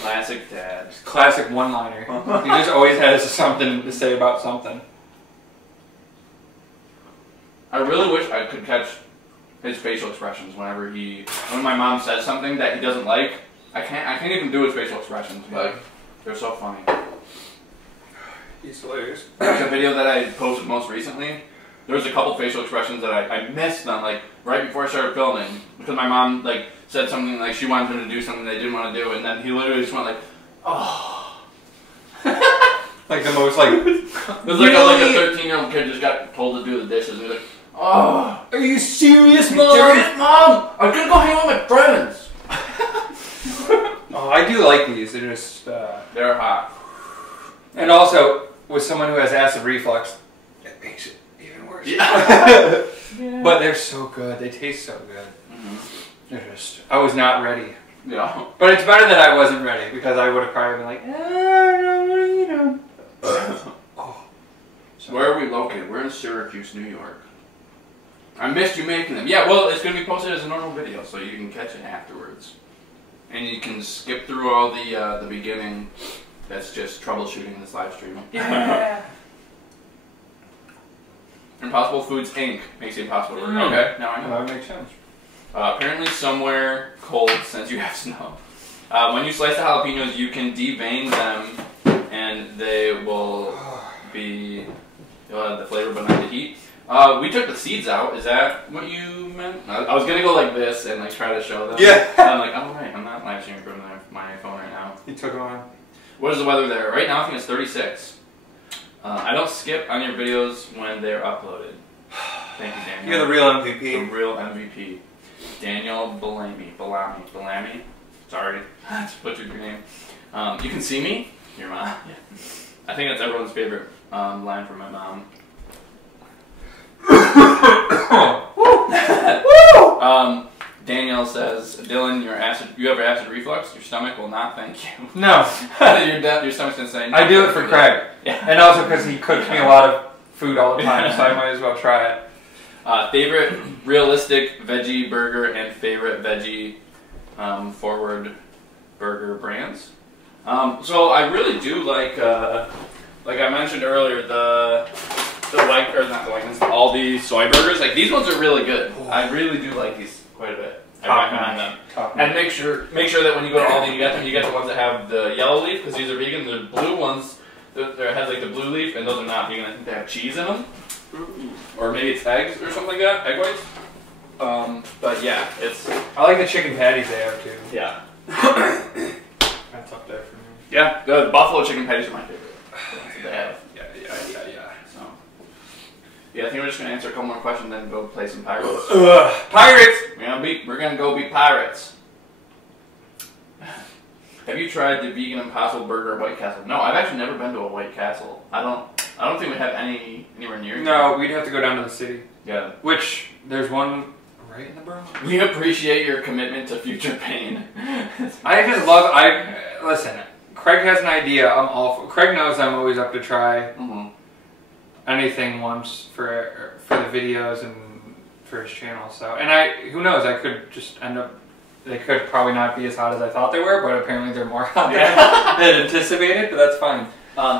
classic dad. Classic one-liner. He just always has something to say about something. I really wish I could catch his facial expressions when my mom says something that he doesn't like. I can't even do his facial expressions, but they're so funny. He's hilarious. Like the video that I posted most recently, there was a couple facial expressions that I missed on, like right before I started filming, because my mom like said something like she wanted him to do something they didn't want to do, and then he literally just went like, oh. Like the most like. It was like a 13-year-old kid just got told to do the dishes, and he was like, oh. Are you serious, Mom? Serious, Mom? I'm gonna go hang out with my friends. Oh, I do like these. They're just. They're hot. And also, with someone who has acid reflux, it makes it even worse. Yeah. But they're so good. They taste so good. Mm-hmm. They're just. I was not ready. Yeah. But it's better that I wasn't ready, because I would have probably been like, I don't know what to eat them. Oh, so So. Where are we located? We're in Syracuse, New York. I missed you making them. Yeah, well, it's going to be posted as a normal video, so you can catch it afterwards. And you can skip through all the beginning. That's just troubleshooting this live stream. Yeah. Impossible Foods Inc. makes it impossible to work. Okay, now I know. That makes sense. Apparently somewhere cold since you have snow. When you slice the jalapenos, you can devein them, and they will be the flavor but not the heat. We took the seeds out. Is that what you meant? I was gonna go like this and like try to show them. Yeah. And I'm like, oh right, I'm not live streaming from my phone right now. You took them on. What is the weather there? Right now I think it's 36. I don't skip on your videos when they're uploaded. Thank you, Daniel. You're the real MVP. The real MVP. Daniel Bellamy. Sorry, I just butchered your name. You can see me? Your mom. Yeah. I think that's everyone's favorite line from my mom. Danielle says, Dylan, you have acid reflux? Your stomach will not thank you. No. Your stomach's gonna say no. I do it for Craig. Yeah. And also because he cooks me a lot of food all the time, so I might as well try it. Favorite realistic veggie burger and favorite veggie forward burger brands? So I really do like I mentioned earlier, the white, or not the white ones, the Aldi soy burgers. Like these ones are really good. I really do like these quite a bit. I recommend them. And make sure that when you go to Aldi, you get the ones that have the yellow leaf because these are vegan. The blue ones, there has like the blue leaf, and those are not vegan. I think they have cheese in them, or maybe it's eggs or something like that, egg whites. But yeah, I like the chicken patties they have too. Yeah. That's up there for me. Yeah, the buffalo chicken patties are my favorite. That's what they have. Yeah. So, yeah, I think we're just gonna answer a couple more questions, then go play some Pirates. Pirates! We're gonna go beat Pirates. Have you tried the vegan Impossible Burger at White Castle? No, I've actually never been to a White Castle. I don't think we have anywhere near here. No, we'd have to go down to the city. Yeah. Which there's one right in the borough. We appreciate your commitment to future pain. Listen, Craig has an idea. I'm all for. Craig knows I'm always up to try anything once for the videos and for his channel. So, and who knows? I could just end up. They could probably not be as hot as I thought they were, but apparently they're more hot than anticipated. But that's fine.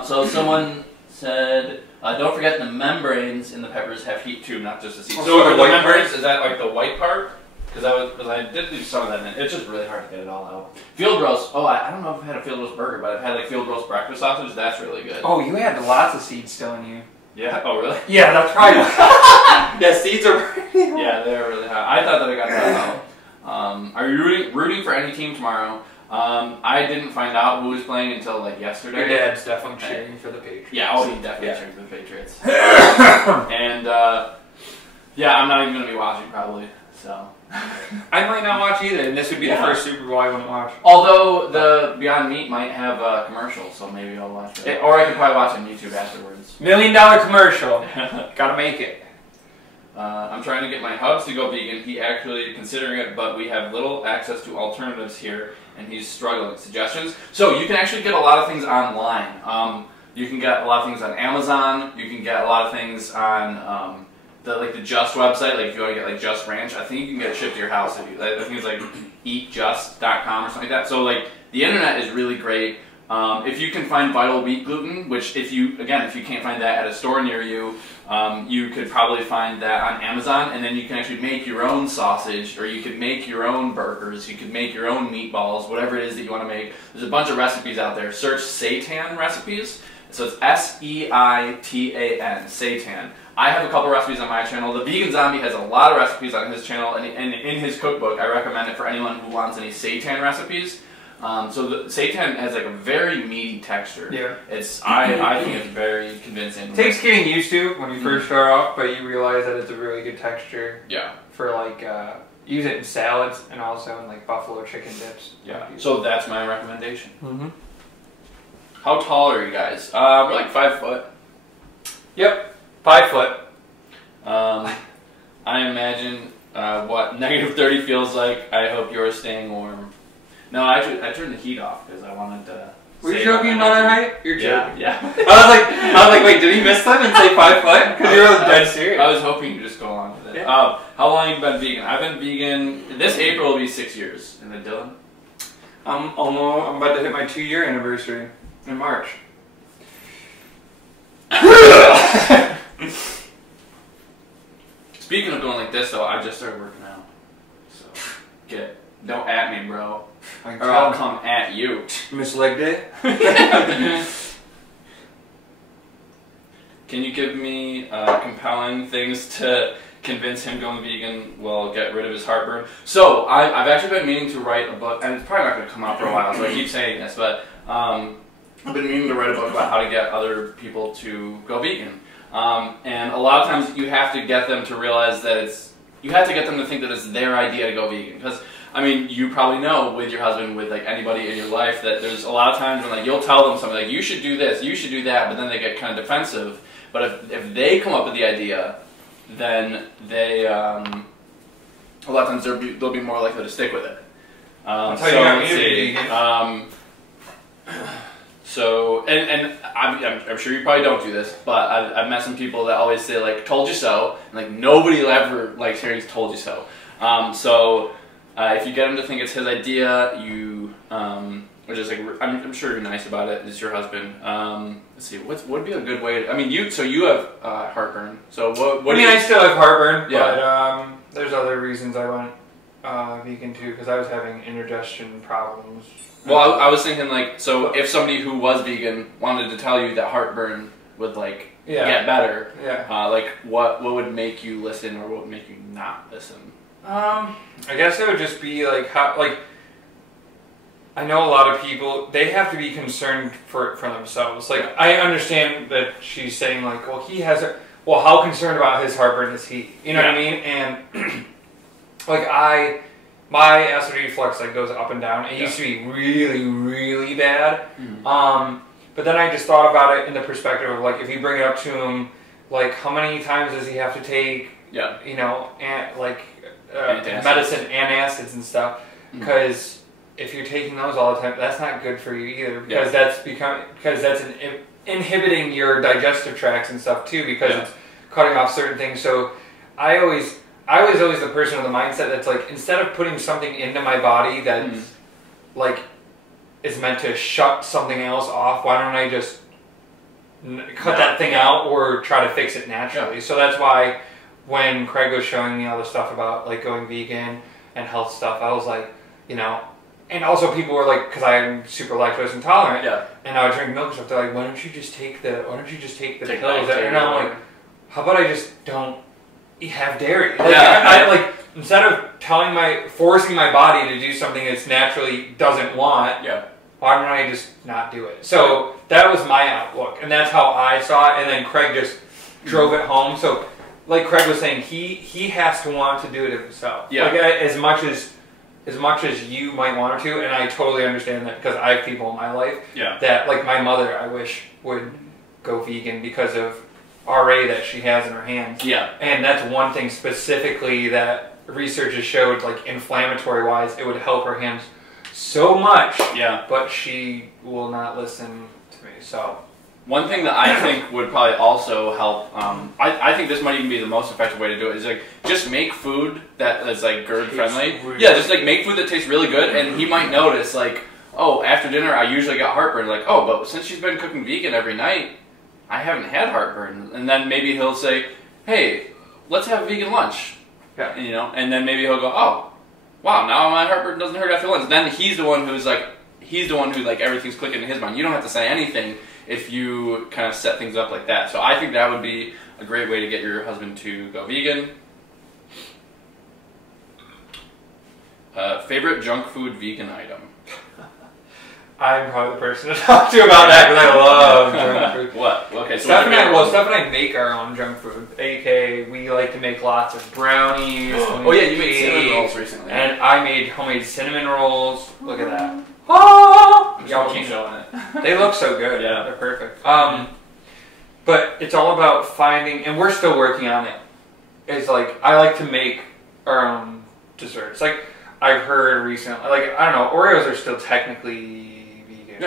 So someone said, don't forget the membranes in the peppers have heat too, not just the seeds. So the white membranes, is that like the white part? Because I did leave some of that in. It's just really hard to get it all out. Field roast. Oh, I don't know if I've had a field roast burger, but I've had like field roast breakfast sausage. That's really good. Oh, you had lots of seeds still in you. Yeah. Oh, really? Yeah, that's right. Yeah, seeds are pretty hot. Yeah, they're really hot. I thought that I got that out. Are you rooting for any team tomorrow? I didn't find out who was playing until like yesterday. Your dad's definitely cheering for the Patriots. Yeah, oh, he definitely cheering for the Patriots. And yeah, I'm not even going to be watching probably. So I might not watch either, and this would be the first Super Bowl I wouldn't watch. Although the Beyond Meat might have a commercial, so maybe I'll watch it. Or I could probably watch it on YouTube afterwards. $1 million commercial. Gotta make it. I'm trying to get my hubs to go vegan. He actually considering it, but we have little access to alternatives here, and he's struggling. Suggestions? So you can actually get a lot of things online. You can get a lot of things on Amazon. You can get a lot of things on the Just website. Like if you want to get like Just Ranch, I think you can get it shipped to your house. I think it's like eatjust.com or something like that. So like the internet is really great. If you can find Vital Wheat gluten, which if you can't find that at a store near you, you could probably find that on Amazon, and then you can actually make your own sausage, or you could make your own burgers, you could make your own meatballs, whatever it is that you want to make. There's a bunch of recipes out there. Search seitan recipes. So it's S-E-I-T-A-N, seitan. I have a couple recipes on my channel. The Vegan Zombie has a lot of recipes on his channel, and in his cookbook, I recommend it for anyone who wants any seitan recipes. So the seitan has like a very meaty texture. Yeah. I think it's very convincing. It takes getting used to when you first start off, but you realize that it's a really good texture. Yeah. For like, use it in salads and also in like buffalo chicken dips. Yeah. So that's my recommendation. Mm-hmm. How tall are you guys? We're like 5 foot. Yep. 5 foot. I imagine what negative 30 feels like. I hope you're staying warm. No, I turned the heat off because I wanted to Were you joking about our height? You're joking. Yeah. I was like, wait, did he miss that and say 5 foot? Because you were dead serious. I was hoping you'd just go along with it. Yeah. How long have you been vegan? I've been vegan. This April will be 6 years. And then Dylan? I'm about to hit my 2-year anniversary in March. Speaking of going like this, though, I just started working out. So, don't at me, bro. Or I'll come at you. Miss Leg Day? Can you give me compelling things to convince him going vegan will get rid of his heartburn? So, I've actually been meaning to write a book, and it's probably not going to come out for a while, so I keep saying this, but I've been meaning to write a book about how to get other people to go vegan. And a lot of times you have to get them to realize that you have to get them to think that it's their idea to go vegan. Because, I mean, you probably know with your husband, with like anybody in your life, that there's a lot of times when like you'll tell them something like, you should do this, you should do that, but then they get kind of defensive. But if they come up with the idea, then they, a lot of times they'll be more likely to stick with it. That's how you got me to be vegan. So, and I'm sure you probably don't do this, but I've met some people that always say, like, told you so, and, like, nobody will ever likes hearing told you so. If you get him to think it's his idea, which is, like, I'm sure you're nice about it, it's your husband. Let's see, what would be a good way to, I mean, you have heartburn, so what I still have heartburn, yeah. but there's other reasons I went vegan, too, because I was having indigestion problems. Well, I was thinking, like, so if somebody who was vegan wanted to tell you that heartburn would, like, get better, like, what would make you listen or what would make you not listen? I guess it would just be, like, how, like, I know a lot of people, they have to be concerned for themselves. Like, I understand that she's saying, like, well, how concerned about his heartburn is he? You know what I mean? And, like, my acid reflux like goes up and down. It used to be really, really bad. But then I just thought about it in the perspective of like if you bring it up to him, like how many times does he have to take, you know, medicine, antacids and stuff? Because if you're taking those all the time, that's not good for you either. Because that's inhibiting your digestive tracts and stuff too. Because it's cutting off certain things. So I was always the person with the mindset that's like, instead of putting something into my body that like is meant to shut something else off, why don't I just cut that thing out or try to fix it naturally? So that's why when Craig was showing me all the stuff about like going vegan and health stuff, I was like, you know, and also people were like, because I'm super lactose intolerant, and I would drink milk and stuff, they're like, why don't you just take the pills? And I'm like, how about I just don't have dairy? Like, I like, instead of forcing my body to do something it's naturally doesn't want, why don't I just not do it? So that was my outlook, and that's how I saw it. And then Craig just drove it home. So, like Craig was saying, he has to want to do it himself. Like, as much as you might want him to, and I totally understand that because I have people in my life that, like my mother, I wish would go vegan because of RA that she has in her hands. And that's one thing specifically that research has showed, like inflammatory wise, it would help her hands so much. But she will not listen to me. So one thing that I think would probably also help, I think this might even be the most effective way to do it, is like just make food that is like GERD friendly. Just like make food that tastes really good, and he might notice like, oh, after dinner I usually got heartburn. Like, oh, but since she's been cooking vegan every night, I haven't had heartburn. And then maybe he'll say, hey, let's have vegan lunch. You know, and then maybe he'll go, oh, wow, now my heartburn doesn't hurt after lunch. Then he's the one who everything's clicking in his mind. You don't have to say anything if you kind of set things up like that. So I think that would be a great way to get your husband to go vegan. Favorite junk food vegan item? I'm probably the person to talk to about that because I love junk food. What? Okay, so Steph and I make our own junk food. AKA, we like to make lots of brownies. Oh yeah, you made cinnamon rolls recently. And I made homemade cinnamon rolls. Look at that. Y'all keep showing it. They look so good. Yeah, they're perfect. But it's all about finding, and we're still working on it. It's like I like to make our own desserts. Like I've heard recently, like I don't know, Oreos are still technically vegan.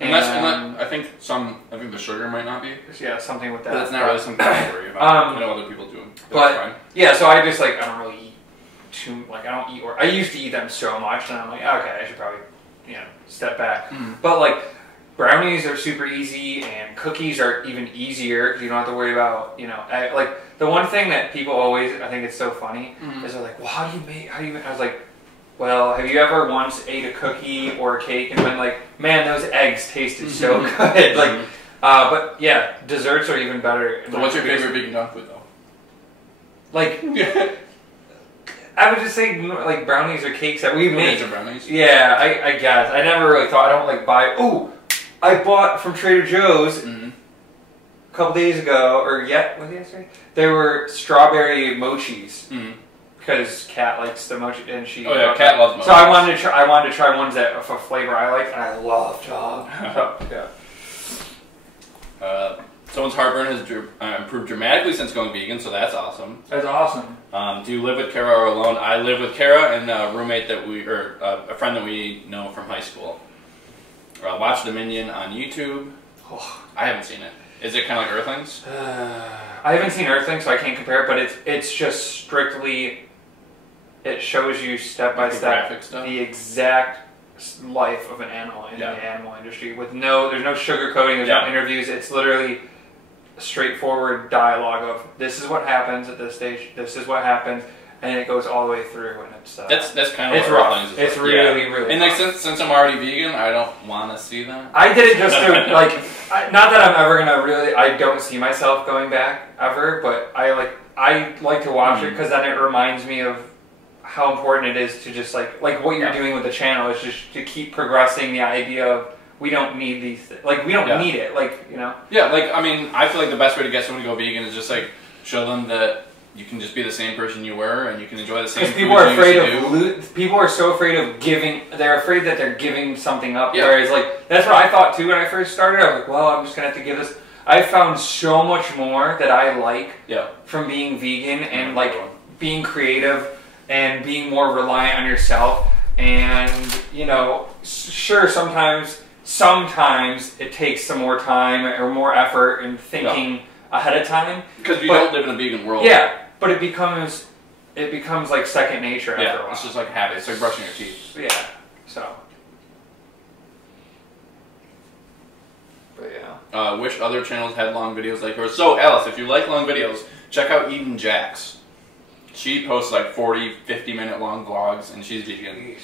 I think the sugar might not be. Yeah, something with that. But that's not really something to worry about. I know other people do. But fine. yeah, so I just I don't really eat I don't eat. I used to eat them so much, and I'm like, okay, I should probably step back. But brownies are super easy, and cookies are even easier because you don't have to worry about the one thing that people always, I think it's so funny, is they're like, well, how do you make? I was like, well, have you ever once ate a cookie or a cake and been like, man, those eggs tasted so good? But yeah, desserts are even better. So what's your favorite vegan dog food though? I would just say brownies or cakes that we make. Brownies? Yeah, I guess. I never really thought, I don't buy, I bought from Trader Joe's a couple days ago, was it yesterday? There were strawberry mochis. Because Kat likes the mochi, and she. Oh yeah, Kat loves mochi. So I wanted to try ones that of a flavor I like, and I love dog. Yeah. Someone's heartburn has improved dramatically since going vegan, so that's awesome. That's awesome. Do you live with Kara or alone? I live with Kara and a roommate a friend that we know from high school. Watch Dominion on YouTube. I haven't seen it. Is it kind of like Earthlings? I haven't seen Earthlings, so I can't compare it. But it's just strictly. It shows you step by step the exact life of an animal in the animal industry with there's no sugarcoating, there's no interviews. It's literally straightforward dialogue of this is what happens at this stage, this is what happens, and it goes all the way through. And it's that's kind of it's what rough. Earthlings is. It's really really. And since I'm already vegan, I don't want to see that. I did it just to not that I'm ever gonna really. I don't see myself going back ever, but I like to watch it because then it reminds me of how important it is to just what you're doing with the channel is just to keep progressing the idea of we don't need these we don't need it I feel like the best way to get someone to go vegan is just show them that you can just be the same person you were and you can enjoy the same food people are afraid of people are so afraid of giving. They're afraid that they're giving something up, whereas that's what I thought too when I first started. I was like, well, I'm just gonna have to give this. I found so much more that I like from being vegan and being creative and being more reliant on yourself. And sure, sometimes it takes some more time or more effort and thinking ahead of time because you don't live in a vegan world. Yeah, but it becomes like second nature after a while. It's just like habit. It's like brushing your teeth. Yeah. So. But yeah. Wish other channels had long videos like yours. So Alice, if you like long videos, check out Eden Jax. She posts 40, 50-minute long vlogs, and she's vegan.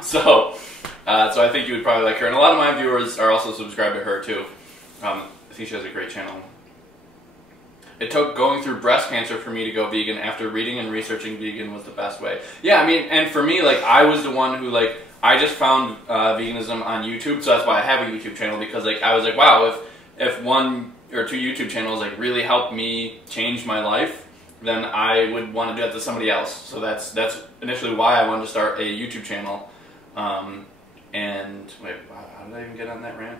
So I think you would probably like her. And a lot of my viewers are also subscribed to her too. I think she has a great channel. It took going through breast cancer for me to go vegan. After reading and researching, vegan was the best way. Yeah, I mean, and for me, I was the one who I just found veganism on YouTube, so that's why I have a YouTube channel, because I was like, wow, if one or two YouTube channels really helped me change my life, then I would want to do that to somebody else. So that's initially why I wanted to start a YouTube channel. And wait, how did I even get on that rant?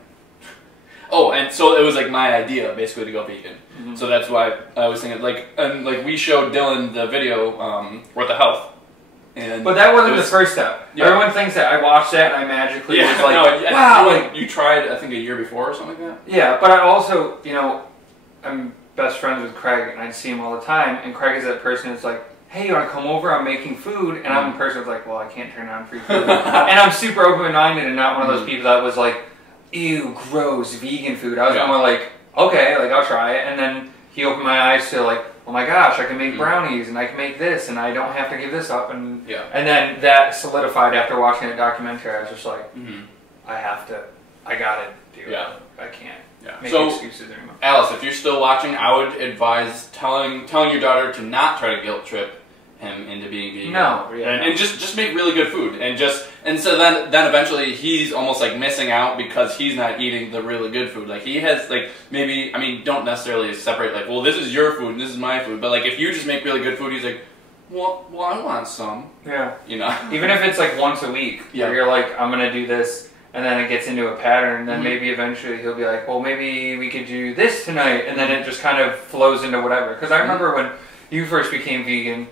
Oh, and so it was my idea basically to go vegan. So that's why I was thinking we showed Dylan the video What the Health. But that wasn't the first step. Yeah. Everyone thinks that I watched that and I magically was wow. You tried, I think, a year before or something like that? Yeah, but I also, I'm best friends with Craig and I see him all the time. And Craig is that person who's like, hey, you want to come over? I'm making food. And I'm a person who's like, well, I can't turn down free food. And I'm super open-minded and not one of those people that was like, ew, gross, vegan food. I was more like, okay, I'll try it. And then he opened my eyes to oh my gosh, I can make brownies and I can make this and I don't have to give this up. And then that solidified after watching the documentary. I was just like, I gotta do it. I can't make excuses anymore. Alice, if you're still watching, I would advise telling your daughter to not try to guilt trip him into being vegan. No, and just make really good food, and so then eventually he's almost missing out because he's not eating the really good food. He has maybe, I mean, don't necessarily separate well, this is your food and this is my food, but if you just make really good food, he's like, well I want some. Yeah. Even if it's once a week, where you're I'm gonna do this. And then it gets into a pattern, and then maybe eventually he'll be like, well, maybe we could do this tonight, and then it just kind of flows into whatever. Because I remember when you first became vegan,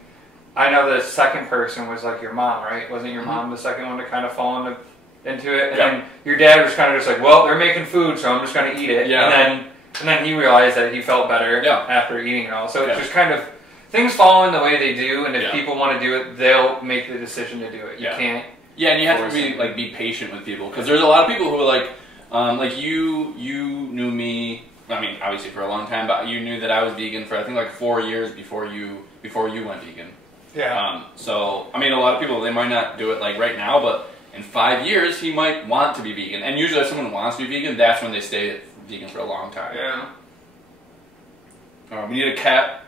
I know the second person was your mom, right? Wasn't your mom the second one to kind of fall into into it, and then your dad was kind of just like, well, they're making food, so I'm just going to eat it. And then he realized that he felt better after eating it all. So it's just kind of, things fall in the way they do, and if people want to do it, they'll make the decision to do it. You can't. Yeah, and you have to be patient with people, because there's a lot of people who are like you knew me. I mean, obviously for a long time, but you knew that I was vegan for I think like 4 years before you went vegan. Yeah. So I mean, a lot of people, they might not do it like right now, but in 5 years he might want to be vegan. And usually, if someone wants to be vegan, that's when they stay vegan for a long time. Yeah. We need a cat.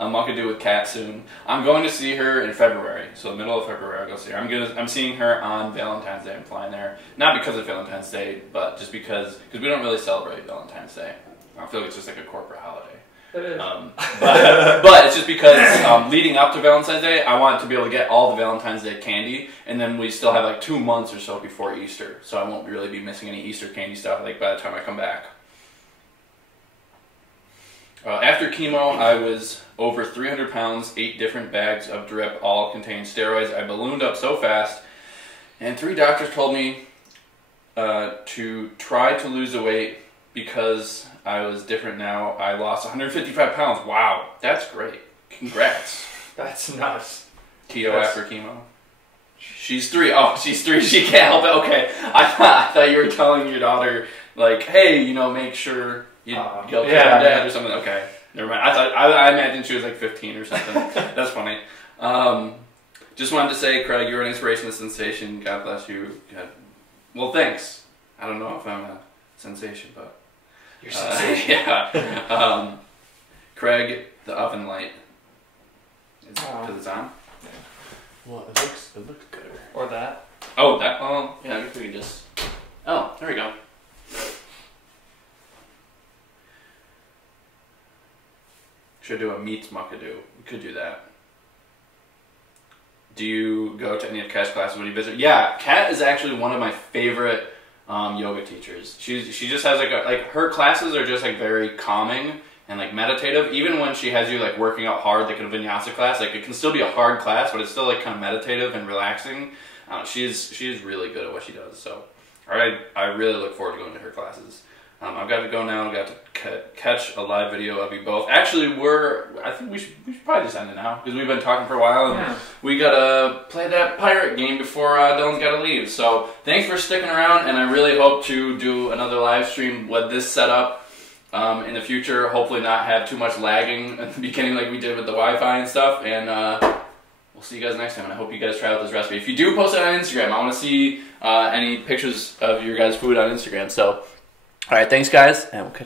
A muckadoo with Kat soon. I'm going to see her in February, so the middle of February I'll go see her. I'm seeing her on Valentine's Day. I'm flying there, not because of Valentine's Day, but just because we don't really celebrate Valentine's Day. I feel like it's just like a corporate holiday. It is. But it's just because leading up to Valentine's Day, I want to be able to get all the Valentine's Day candy, and then we still have like 2 months or so before Easter, so I won't really be missing any Easter candy stuff like by the time I come back. After chemo, I was over 300 pounds, 8 different bags of drip, all contained steroids. I ballooned up so fast, and 3 doctors told me to try to lose the weight because I was different now. I lost 155 pounds. Wow, that's great. Congrats. That's nuts. Keto after chemo. She's 3. Oh, she's 3. She can't help it. Okay, I thought you were telling your daughter, like, hey, you know, make sure you go to your dad or something. Okay, never mind. I imagined she was like 15 or something. That's funny. Just wanted to say, Craig, you're an inspiration, a sensation. God bless you. Well, thanks. I don't know if I'm a sensation, but you're sensation. Craig, the oven light. Because it's on. Well, it looks good. Or that. Oh, that. Oh, yeah. I guess we could just. Oh, there we go. Should do a meats muckadoo. We could do that. Do you go to any of Kat's classes when you visit? Yeah, Kat is actually one of my favorite yoga teachers. She just has like her classes are just like very calming and like meditative. Even when she has you like working out hard, like in a vinyasa class, like it can still be a hard class, but it's still like kind of meditative and relaxing. She is really good at what she does. So, I really look forward to going to her classes. I've got to go now. I've got to catch a live video of you both. Actually, I think we should probably just end it now because we've been talking for a while, and we gotta play that pirate game before Dylan's got to leave. So thanks for sticking around, and I really hope to do another live stream with this setup in the future. Hopefully, not have too much lagging at the beginning like we did with the Wi-Fi and stuff. And we'll see you guys next time. And I hope you guys try out this recipe. If you do post it on Instagram, I want to see any pictures of your guys' food on Instagram. So. All right, thanks, guys, and we'll catch you.